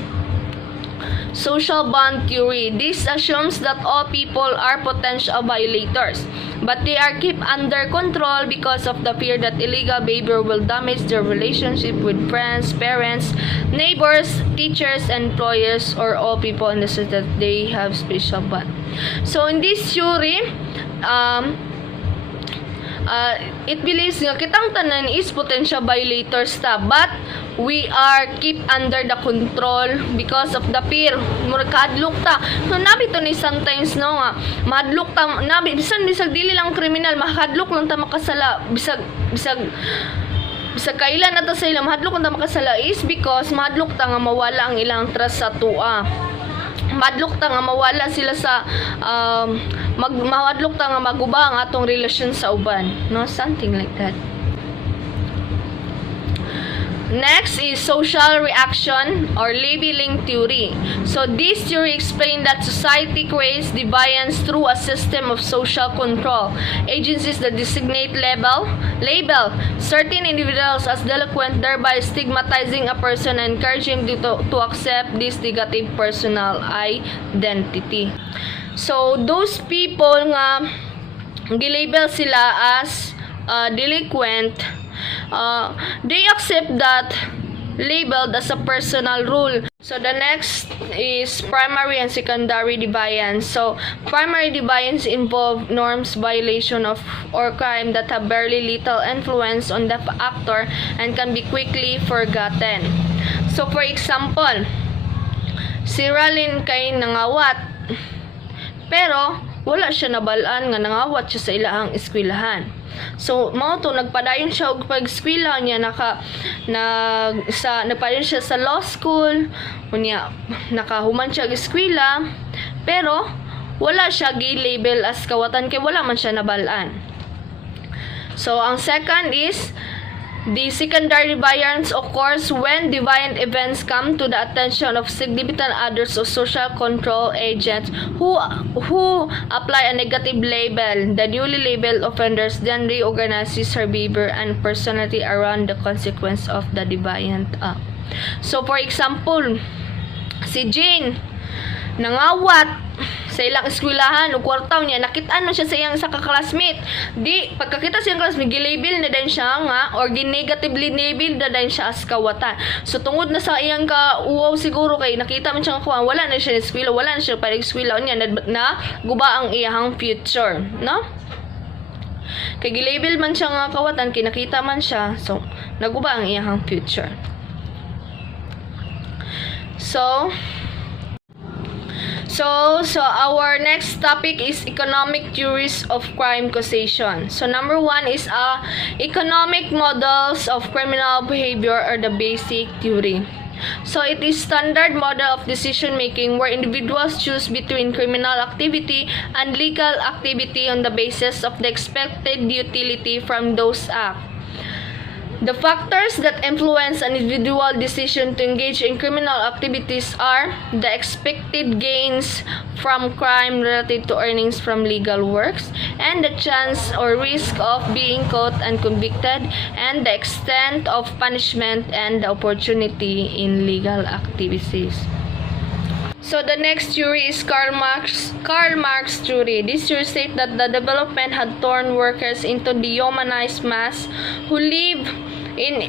social bond theory. This assumes that all people are potential violators, but they are kept under control because of the fear that illegal behavior will damage their relationship with friends, parents, neighbors, teachers, employers, or all people in the society that they have special bond. So in this theory, it believes nga kitang tanan is potential violators ta, but we are keep under the control because of the fear. Murag kahadlok ta. So nabi to ni sometimes no nga mahadlok ta, nabi bisan dili lang kriminal, mahadlok lang ta makasala, bisag kailan na ta sa ila mahadlok lang ta makasala is because mahadlok ta nga mawala ang ilang trust sa tua. Madlok ta nga mawala sila sa mawadlok ta nga maguba ang atong relasyon sa uban, no, something like that. Next is social reaction or labeling theory. So this theory explains that society creates deviance through a system of social control. Agencies that designate label certain individuals as delinquent, thereby stigmatizing a person and encouraging them to accept this negative personal identity. So those people nga gilabel sila as delinquent, they accept that labeled as a personal rule. So the next is primary and secondary deviance. So primary deviance involve norms violation of or crime that have very little influence on the actor and can be quickly forgotten. So for example, si Ralin kay nangawat, pero wala siya nabalaan nga nangawat siya sa ilahang eskwelahan. So mao to nagpadayon siya og pag-eskwela niya, nagpadayon siya sa law school unya, nakahuman siya og eskwela, pero wala siya gi-label as kawatan kay wala man siya nabalaan. So ang second is the secondary deviance occurs when deviant events come to the attention of significant others or social control agents who apply a negative label. The newly labeled offenders then reorganizes her behavior and personality around the consequence of the deviant act. So for example, si Jane nangawat sa ilang eskwelahan o kwartaw niya, nakitaan man siya sa iyang sa kaklasmate. Di, pagkakita sa iyang classmate, gilabel na din siya nga, or gi-negatively label na din siya as kawatan. So, tungod na sa iyang ka-uwaw siguro kay nakita man siya nga, wala na siya eskwela, wala na siya pa eskwela niya, na guba ang iyang future, no? Kay gilabel man siya nga kawatan, kay nakita man siya, so, naguba ang iyang future. So our next topic is economic theories of crime causation. So number 1 is economic models of criminal behavior, or the basic theory. So it is standard model of decision making where individuals choose between criminal activity and legal activity on the basis of the expected utility from those acts. The factors that influence an individual decision to engage in criminal activities are the expected gains from crime relative to earnings from legal works, and the chance or risk of being caught and convicted, and the extent of punishment and the opportunity in legal activities. So the next theory is Karl Marx theory. This theory states that the development had turned workers into dehumanized mass who live in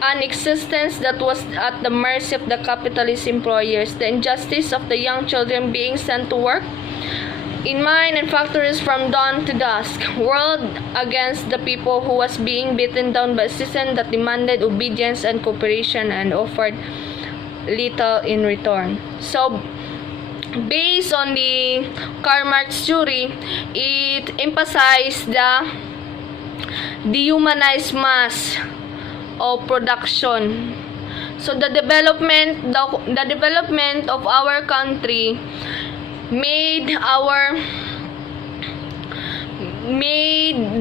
an existence that was at the mercy of the capitalist employers. The injustice of the young children being sent to work in mine and factories from dawn to dusk, whirled against the people who was being beaten down by a system that demanded obedience and cooperation and offered little in return. So based on the Karl Marx theory, it emphasized the dehumanized mass of production. So the development of our country made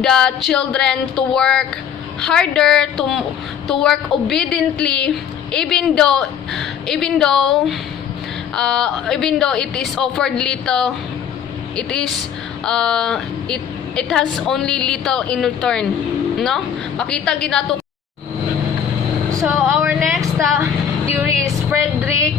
the children to work harder, to work obediently, even though it is offered little, it has only little in return, no? Makita ginato. So our next theory is Friedrich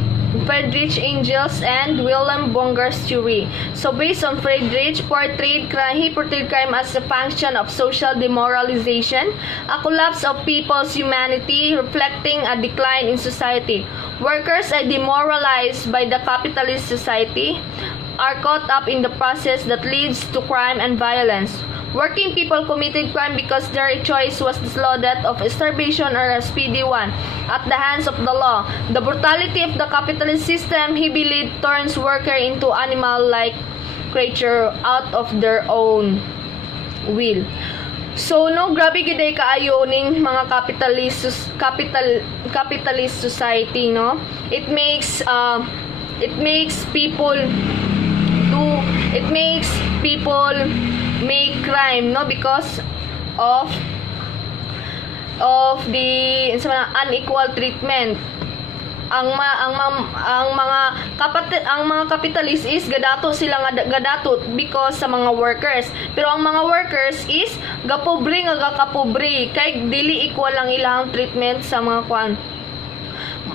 Friedrich Engels and Wilhelm Bunger's theory. So based on Friedrich, he portrayed crime as a function of social demoralization, a collapse of people's humanity, reflecting a decline in society. Workers are demoralized by the capitalist society, are caught up in the process that leads to crime and violence. Working people committed crime because their choice was the slow death of starvation or a speedy one at the hands of the law. The brutality of the capitalist system, he believed, turns worker into animal-like creature out of their own will. So no, grabe gid ay kaayo ning mga capitalist society, no? It makes people make crime, no, because of the unequal treatment. Ang mga capitalist is gadato sila nga gadato because sa mga workers, pero ang mga workers is gapobre nga gakapobre kay dili equal ang ilang treatment sa mga kwan.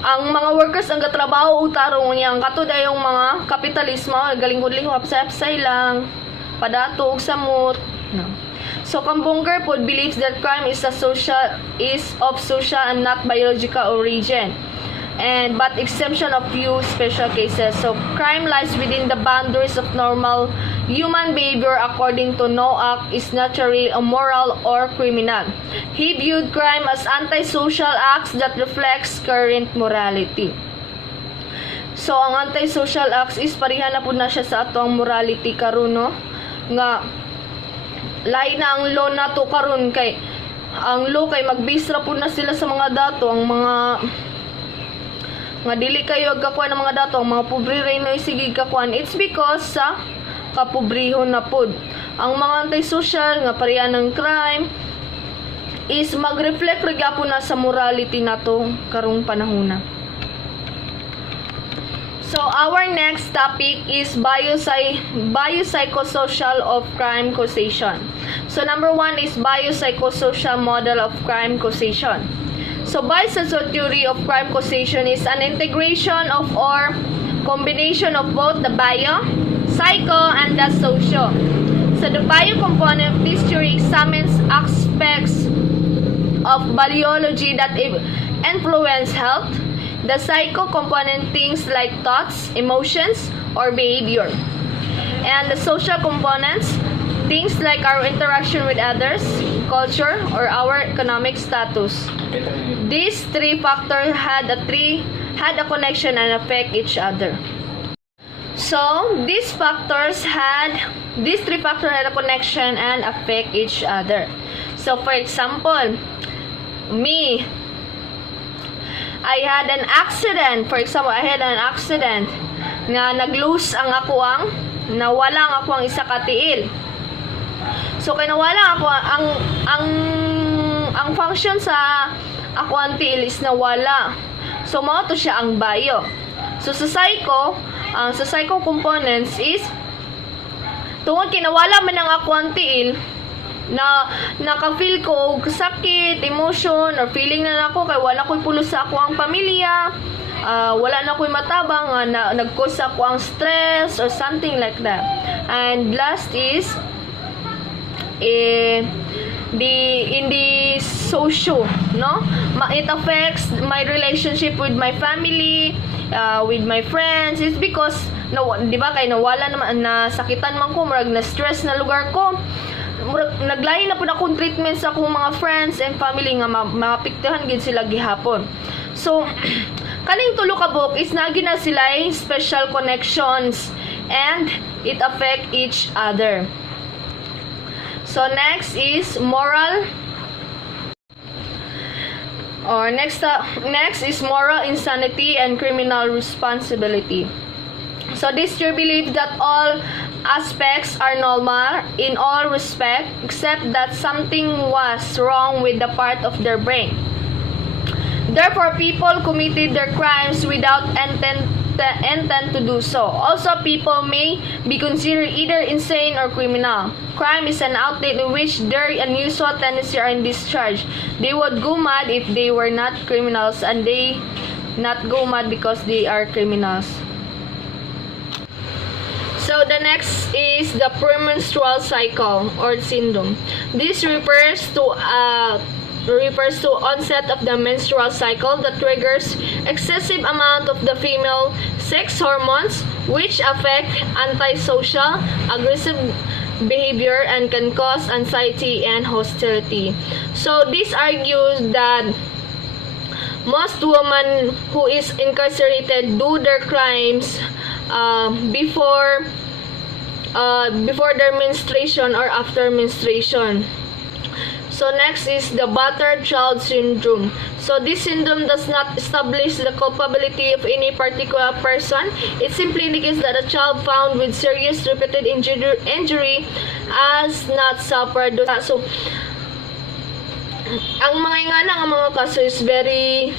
Ang mga workers ang gatrabaho utarong niyang kato yung mga kapitalismo galingkod-lingkod apsay lang padato og samot, no. So Bunker po believes that crime is of social and not biological origin, but exemption of few special cases. So crime lies within the boundaries of normal human behavior according to no act is naturally immoral or criminal. He viewed crime as antisocial acts that reflects current morality. So ang antisocial acts is parihan na po na siya sa atong morality karon, no, nga lain na ang law na to karon kay ang law kay magbisra po na sila sa mga dato, ang mga nga dili kayo agkakuan ng mga dato, ang mga pobre ray no sige kakuan. It's because sa kapobrehon na pod ang mga antisocial nga parihan ng crime is mag-reflect ra gyapon na sa morality nato karong panahon na. So our next topic is biopsychosocial of crime causation. So number 1 is biopsychosocial model of crime causation. So biopsychosocial theory of crime causation is an integration of or combination of both the bio, psycho, and the socio. So the bio component of this theory examines aspects of biology that influence health. The psycho component, things like thoughts, emotions, or behavior. And the social components, things like our interaction with others, culture, or our economic status. These three factors had a connection and affect each other. So these three factors had a connection and affect each other. So for example, me, I had an accident. For example, I had an accident nga nag-lose ang nawala ang ako ang isa ka tiil. So kay nawala ako ang function sa ako ang tiil is nawala. So mao to siya ang bio. So sa psycho components is tungod kinawala man ang ako ang tiil na naka-feel ko og sakit, emotion, or feeling na ako kay wala ko'y pulos sa ako ang pamilya, wala na ko'y matabang, nag-cause ako ang stress or something like that. And last is in the social, no? It affects my relationship with my family, with my friends. It's because di ba kay nawala naman, nasakitan man ko, murag na stress na lugar ko, naglahi na po na akong treatment sa akong mga friends and family nga mapiktuhan gid sila gihapon. So kaning tulo ka book is nagi na sila special connections and it affect each other. So next is moral is moral insanity and criminal responsibility. So this theory believes that all aspects are normal in all respects except that something was wrong with the part of their brain. Therefore, people committed their crimes without intent to do so. Also, people may be considered either insane or criminal. Crime is an outlet in which their unusual tendencies are discharged. They would go mad if they were not criminals, and they not go mad because they are criminals. So the next is the premenstrual cycle or syndrome. This refers to onset of the menstrual cycle that triggers excessive amount of the female sex hormones, which affect antisocial, aggressive behavior and can cause anxiety and hostility. So this argues that most women who is incarcerated do their crimes before their menstruation or after menstruation. So next is the battered child syndrome. So this syndrome does not establish the culpability of any particular person. It simply indicates that a child found with serious repeated injury as not suffered. So ang mga ingana ang mga kaso is very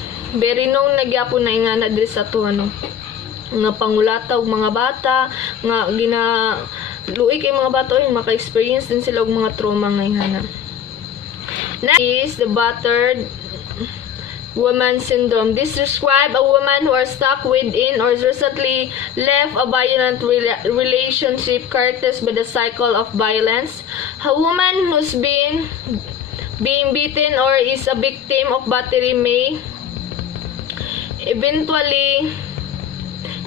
known na gyapon na ingana diri sa to nga pangulata og mga bata nga luik kay mga bata oy maka-experience din sila og mga trauma nga ingana. Next is the battered woman syndrome. This describes a woman who are stuck within or recently left a violent relationship characterized by the cycle of violence. A woman who's being beaten or is a victim of battery may eventually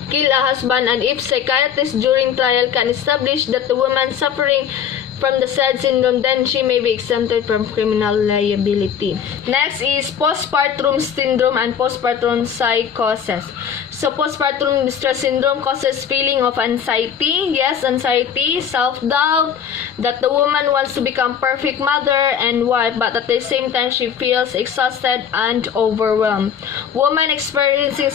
kill a husband, and if psychiatrists during trial can establish that the woman suffering from the said syndrome, then she may be exempted from criminal liability. Next is postpartum syndrome and postpartum psychosis. So postpartum distress syndrome causes feeling of anxiety, anxiety, self-doubt, that the woman wants to become perfect mother and wife, but at the same time she feels exhausted and overwhelmed. Women experiencing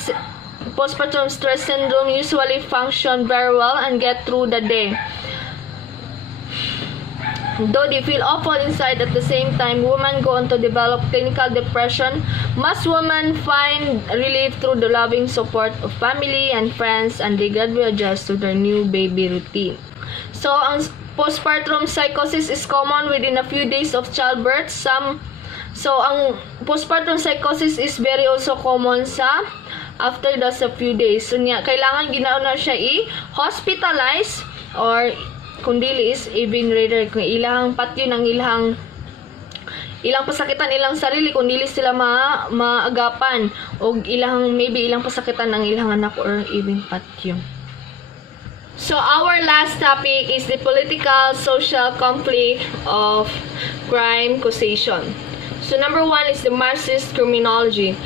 postpartum stress syndrome usually function very well and get through the day, though they feel awful inside. At the same time, women go on to develop clinical depression. Most women find relief through the loving support of family and friends, and they gradually adjust to their new baby routine. So, ang postpartum psychosis is common within a few days of childbirth. So, ang postpartum psychosis is very also common sa after just a few days. So, kailangan ginauna siya i-hospitalize or kung dili is even rather kung ilang patyo ng ilang pasakitan ilang sarili, kung dili sila maagapan o maybe ilang pasakitan ng ilang anak or even patyo. So our last topic is the political social conflict of crime causation. So number 1 is the Marxist criminology.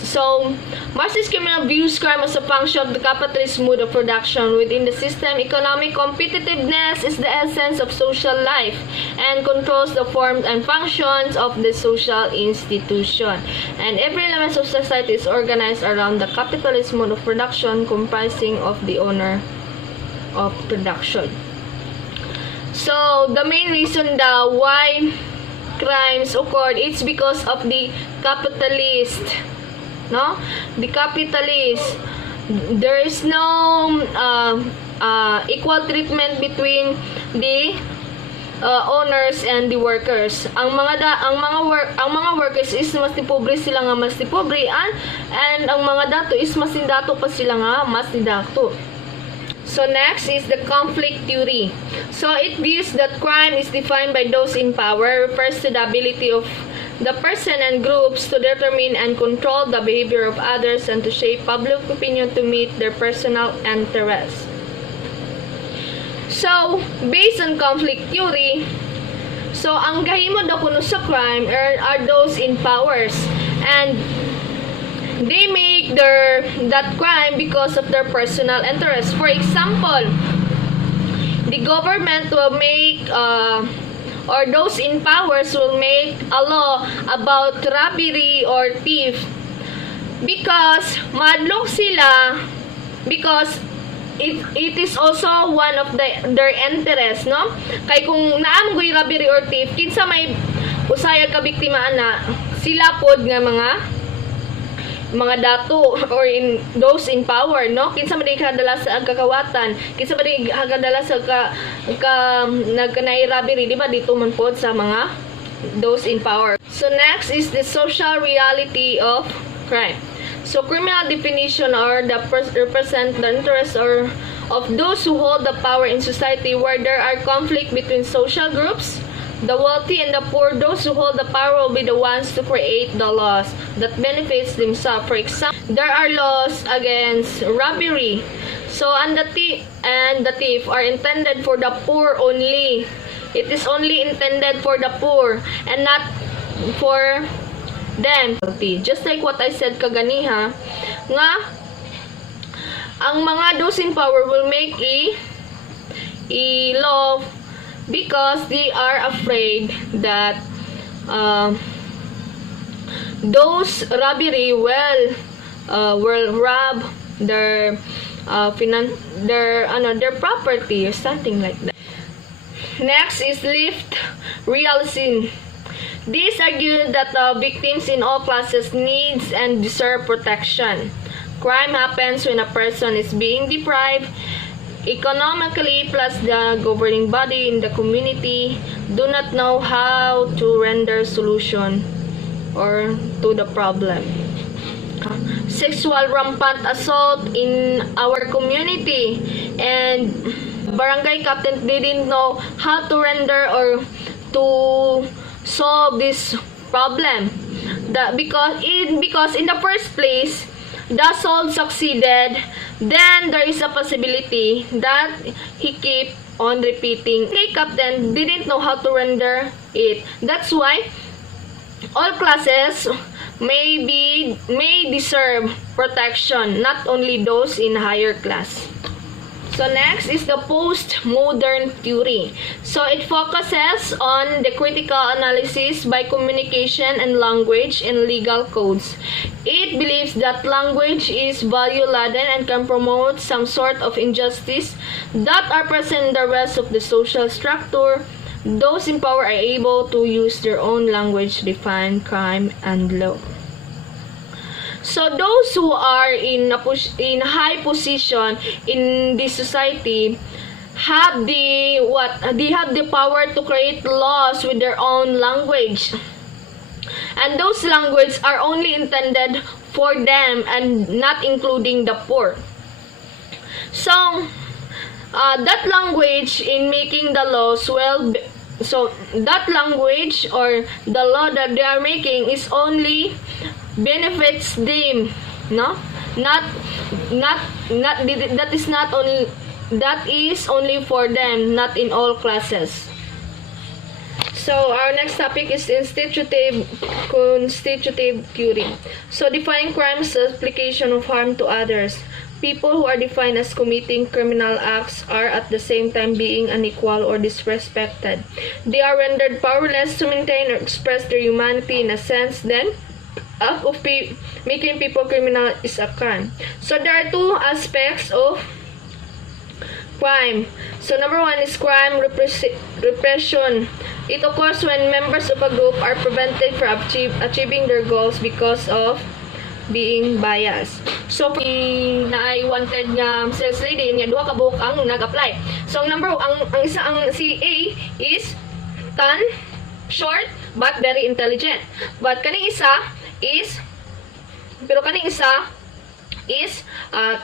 So, Marxist criminal views crime as a function of the capitalist mode of production within the system. Economic competitiveness is the essence of social life and controls the forms and functions of the social institution. And every element of society is organized around the capitalist mode of production, comprising of the owner of production. So, the main reason why crimes occurred, it's because of the capitalist. The capitalist, there is no equal treatment between the owners and the workers. Ang mga workers is mas pobre sila nga mas pobre, and ang mga dato is mas dato pa sila nga mas dato. So next is the conflict theory. So it views that crime is defined by those in power, refers to the ability of the person and groups to determine and control the behavior of others and to shape public opinion to meet their personal interests. So, based on conflict theory, so ang gahimo daw kuno sa crime are those in powers, and they make that crime because of their personal interest. For example, the government will make or those in powers will make a law about robbery or thief because madlok sila, because it is also one of their interest, no? Kay kung naamgoy robbery or thief, kinsa may usayag ka biktima ana, sila pod nga mga dato or those in power, no? Kinsa man kadala sa kakawatan, kinsa man kadala sa nagkanay robbery, di ba? Dito man pod sa mga those in power. So next is the social reality of crime. So criminal definition are the represent the interests or of those who hold the power in society where there are conflict between social groups. The wealthy and the poor, those who hold the power will be the ones to create the laws that benefits themselves. For example, there are laws against robbery. So and the thief are intended for the poor only. It is only intended for the poor and not for them. Just like what I said kaganiha, nga ang mga those in power will make a law because they are afraid that those robbery will rob their their property or something like that. Next is lift realism. These argue that victims in all classes needs and deserve protection. Crime happens when a person is being deprived economically, plus the governing body in the community do not know how to render solution or to the problem. Sexual rampant assault in our community, and barangay captain didn't know how to render or to solve this problem. Because in the first place the assault succeeded, then there is a possibility that he keep on repeating. The captain didn't know how to render it. That's why all classes may deserve protection, not only those in higher class. So next is the postmodern theory. So it focuses on the critical analysis by communication and language in legal codes. It believes that language is value-laden and can promote some sort of injustice that are present in the rest of the social structure. Those in power are able to use their own language to define crime and law. So those who are in high position in this society have they have the power to create laws with their own language, and those languages are only intended for them and not including the poor. So that language in making the laws, so that language or the law that they are making is only benefits them, no, that is only for them, not in all classes. So our next topic is constitutive theory. So define crimes as application of harm to others. People who are defined as committing criminal acts are at the same time being unequal or disrespected. They are rendered powerless to maintain or express their humanity in a sense. Then act of making people criminal is a crime. So there are two aspects of crime. So number one is crime repression. It occurs when members of a group are prevented from achieving their goals because of being biased. So na I wanted nga sales lady niya duha ka buok ang nag-apply. So si A is tan, short but very intelligent. But kaning isa is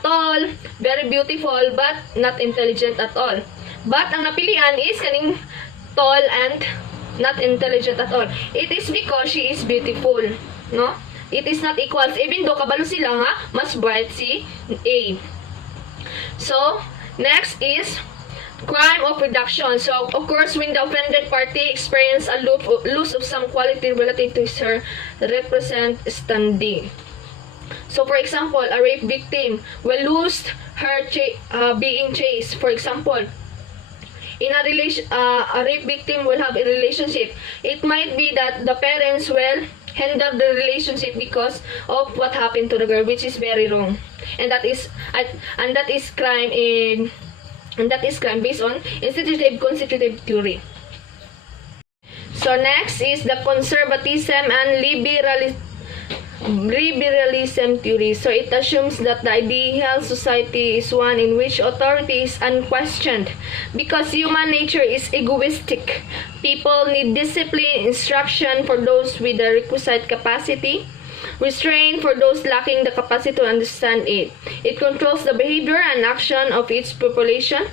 tall, very beautiful but not intelligent at all. But ang napilian is kaning tall and not intelligent at all. It is because she is beautiful, no? It is not equals, even though kabalo sila nga mas bright si A. So next is crime of reduction. So of course when the offended party experience a loss of some quality relative to her represent standing. So for example, a rape victim will lose her being chased. For example, in a rape victim will have a relationship. It might be that the parents will handle the relationship because of what happened to the girl, which is very wrong, and that is crime based on constitutive theory. So next is the conservatism and liberalism theory. So it assumes that the ideal society is one in which authority is unquestioned because human nature is egoistic. People need discipline, instruction for those with the requisite capacity. restraint for those lacking the capacity to understand it. It controls the behavior and action of its population,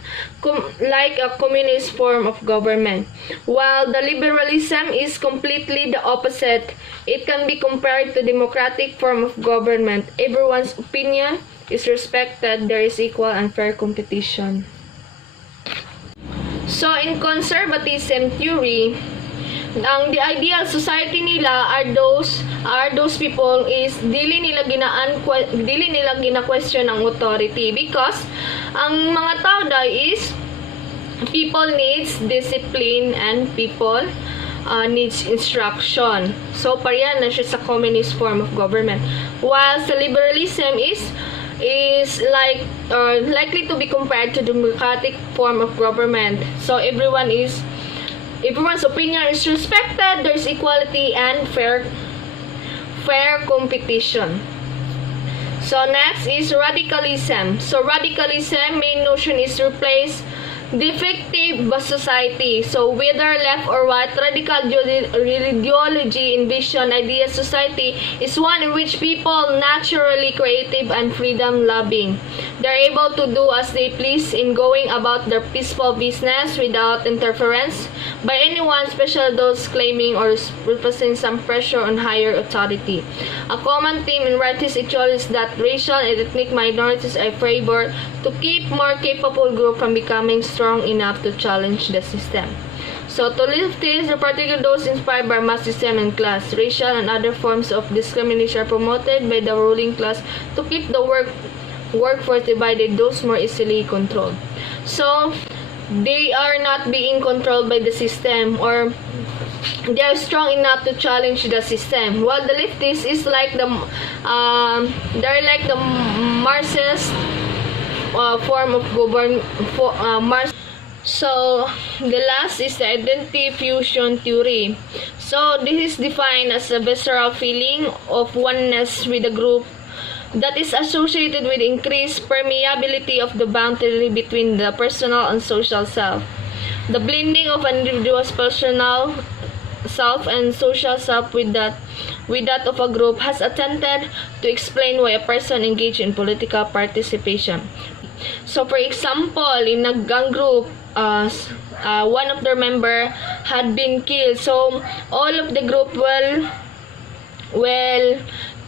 like a communist form of government. While the liberalism is completely the opposite, it can be compared to democratic form of government. Everyone's opinion is respected, there is equal and fair competition. So in conservatism theory, the ideal society nila are those people is dili nila gina-question ang authority, because ang mga tao daw is people needs discipline and people needs instruction. So pareha na siya sa communist form of government. While sa liberalism is like likely to be compared to democratic form of government. So everyone's opinion is respected, there's equality and fair competition. So next is radicalism. So radicalism main notion is replace defective society. So whether left or right, radical ideology envision ideal society is one in which people naturally creative and freedom loving. They're able to do as they please in going about their peaceful business without interference by anyone, especially those claiming or representing some pressure on higher authority. A common theme in rights is that racial and ethnic minorities are favored to keep more capable group from becoming strong enough to challenge the system. So to leftists, in particular those inspired by mass system and class, racial and other forms of discrimination are promoted by the ruling class to keep the workforce divided, those more easily controlled. So they are not being controlled by the system, or they are strong enough to challenge the system. While the leftists is like they're like the Marxist form of government. So the last is the identity fusion theory. So this is defined as a visceral feeling of oneness with a group that is associated with increased permeability of the boundary between the personal and social self. The blending of an individual's personal self and social self with that of a group has attempted to explain why a person engaged in political participation. So for example, in a gang group, one of their member had been killed. So all of the group will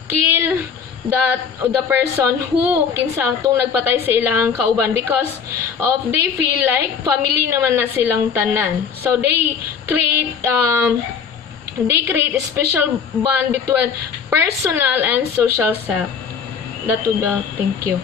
kill the person who kinsa tung nagpatay sa ilang kauban, because of they feel like family naman na silang tanan. So they create a special bond between personal and social self. That would be all. Thank you.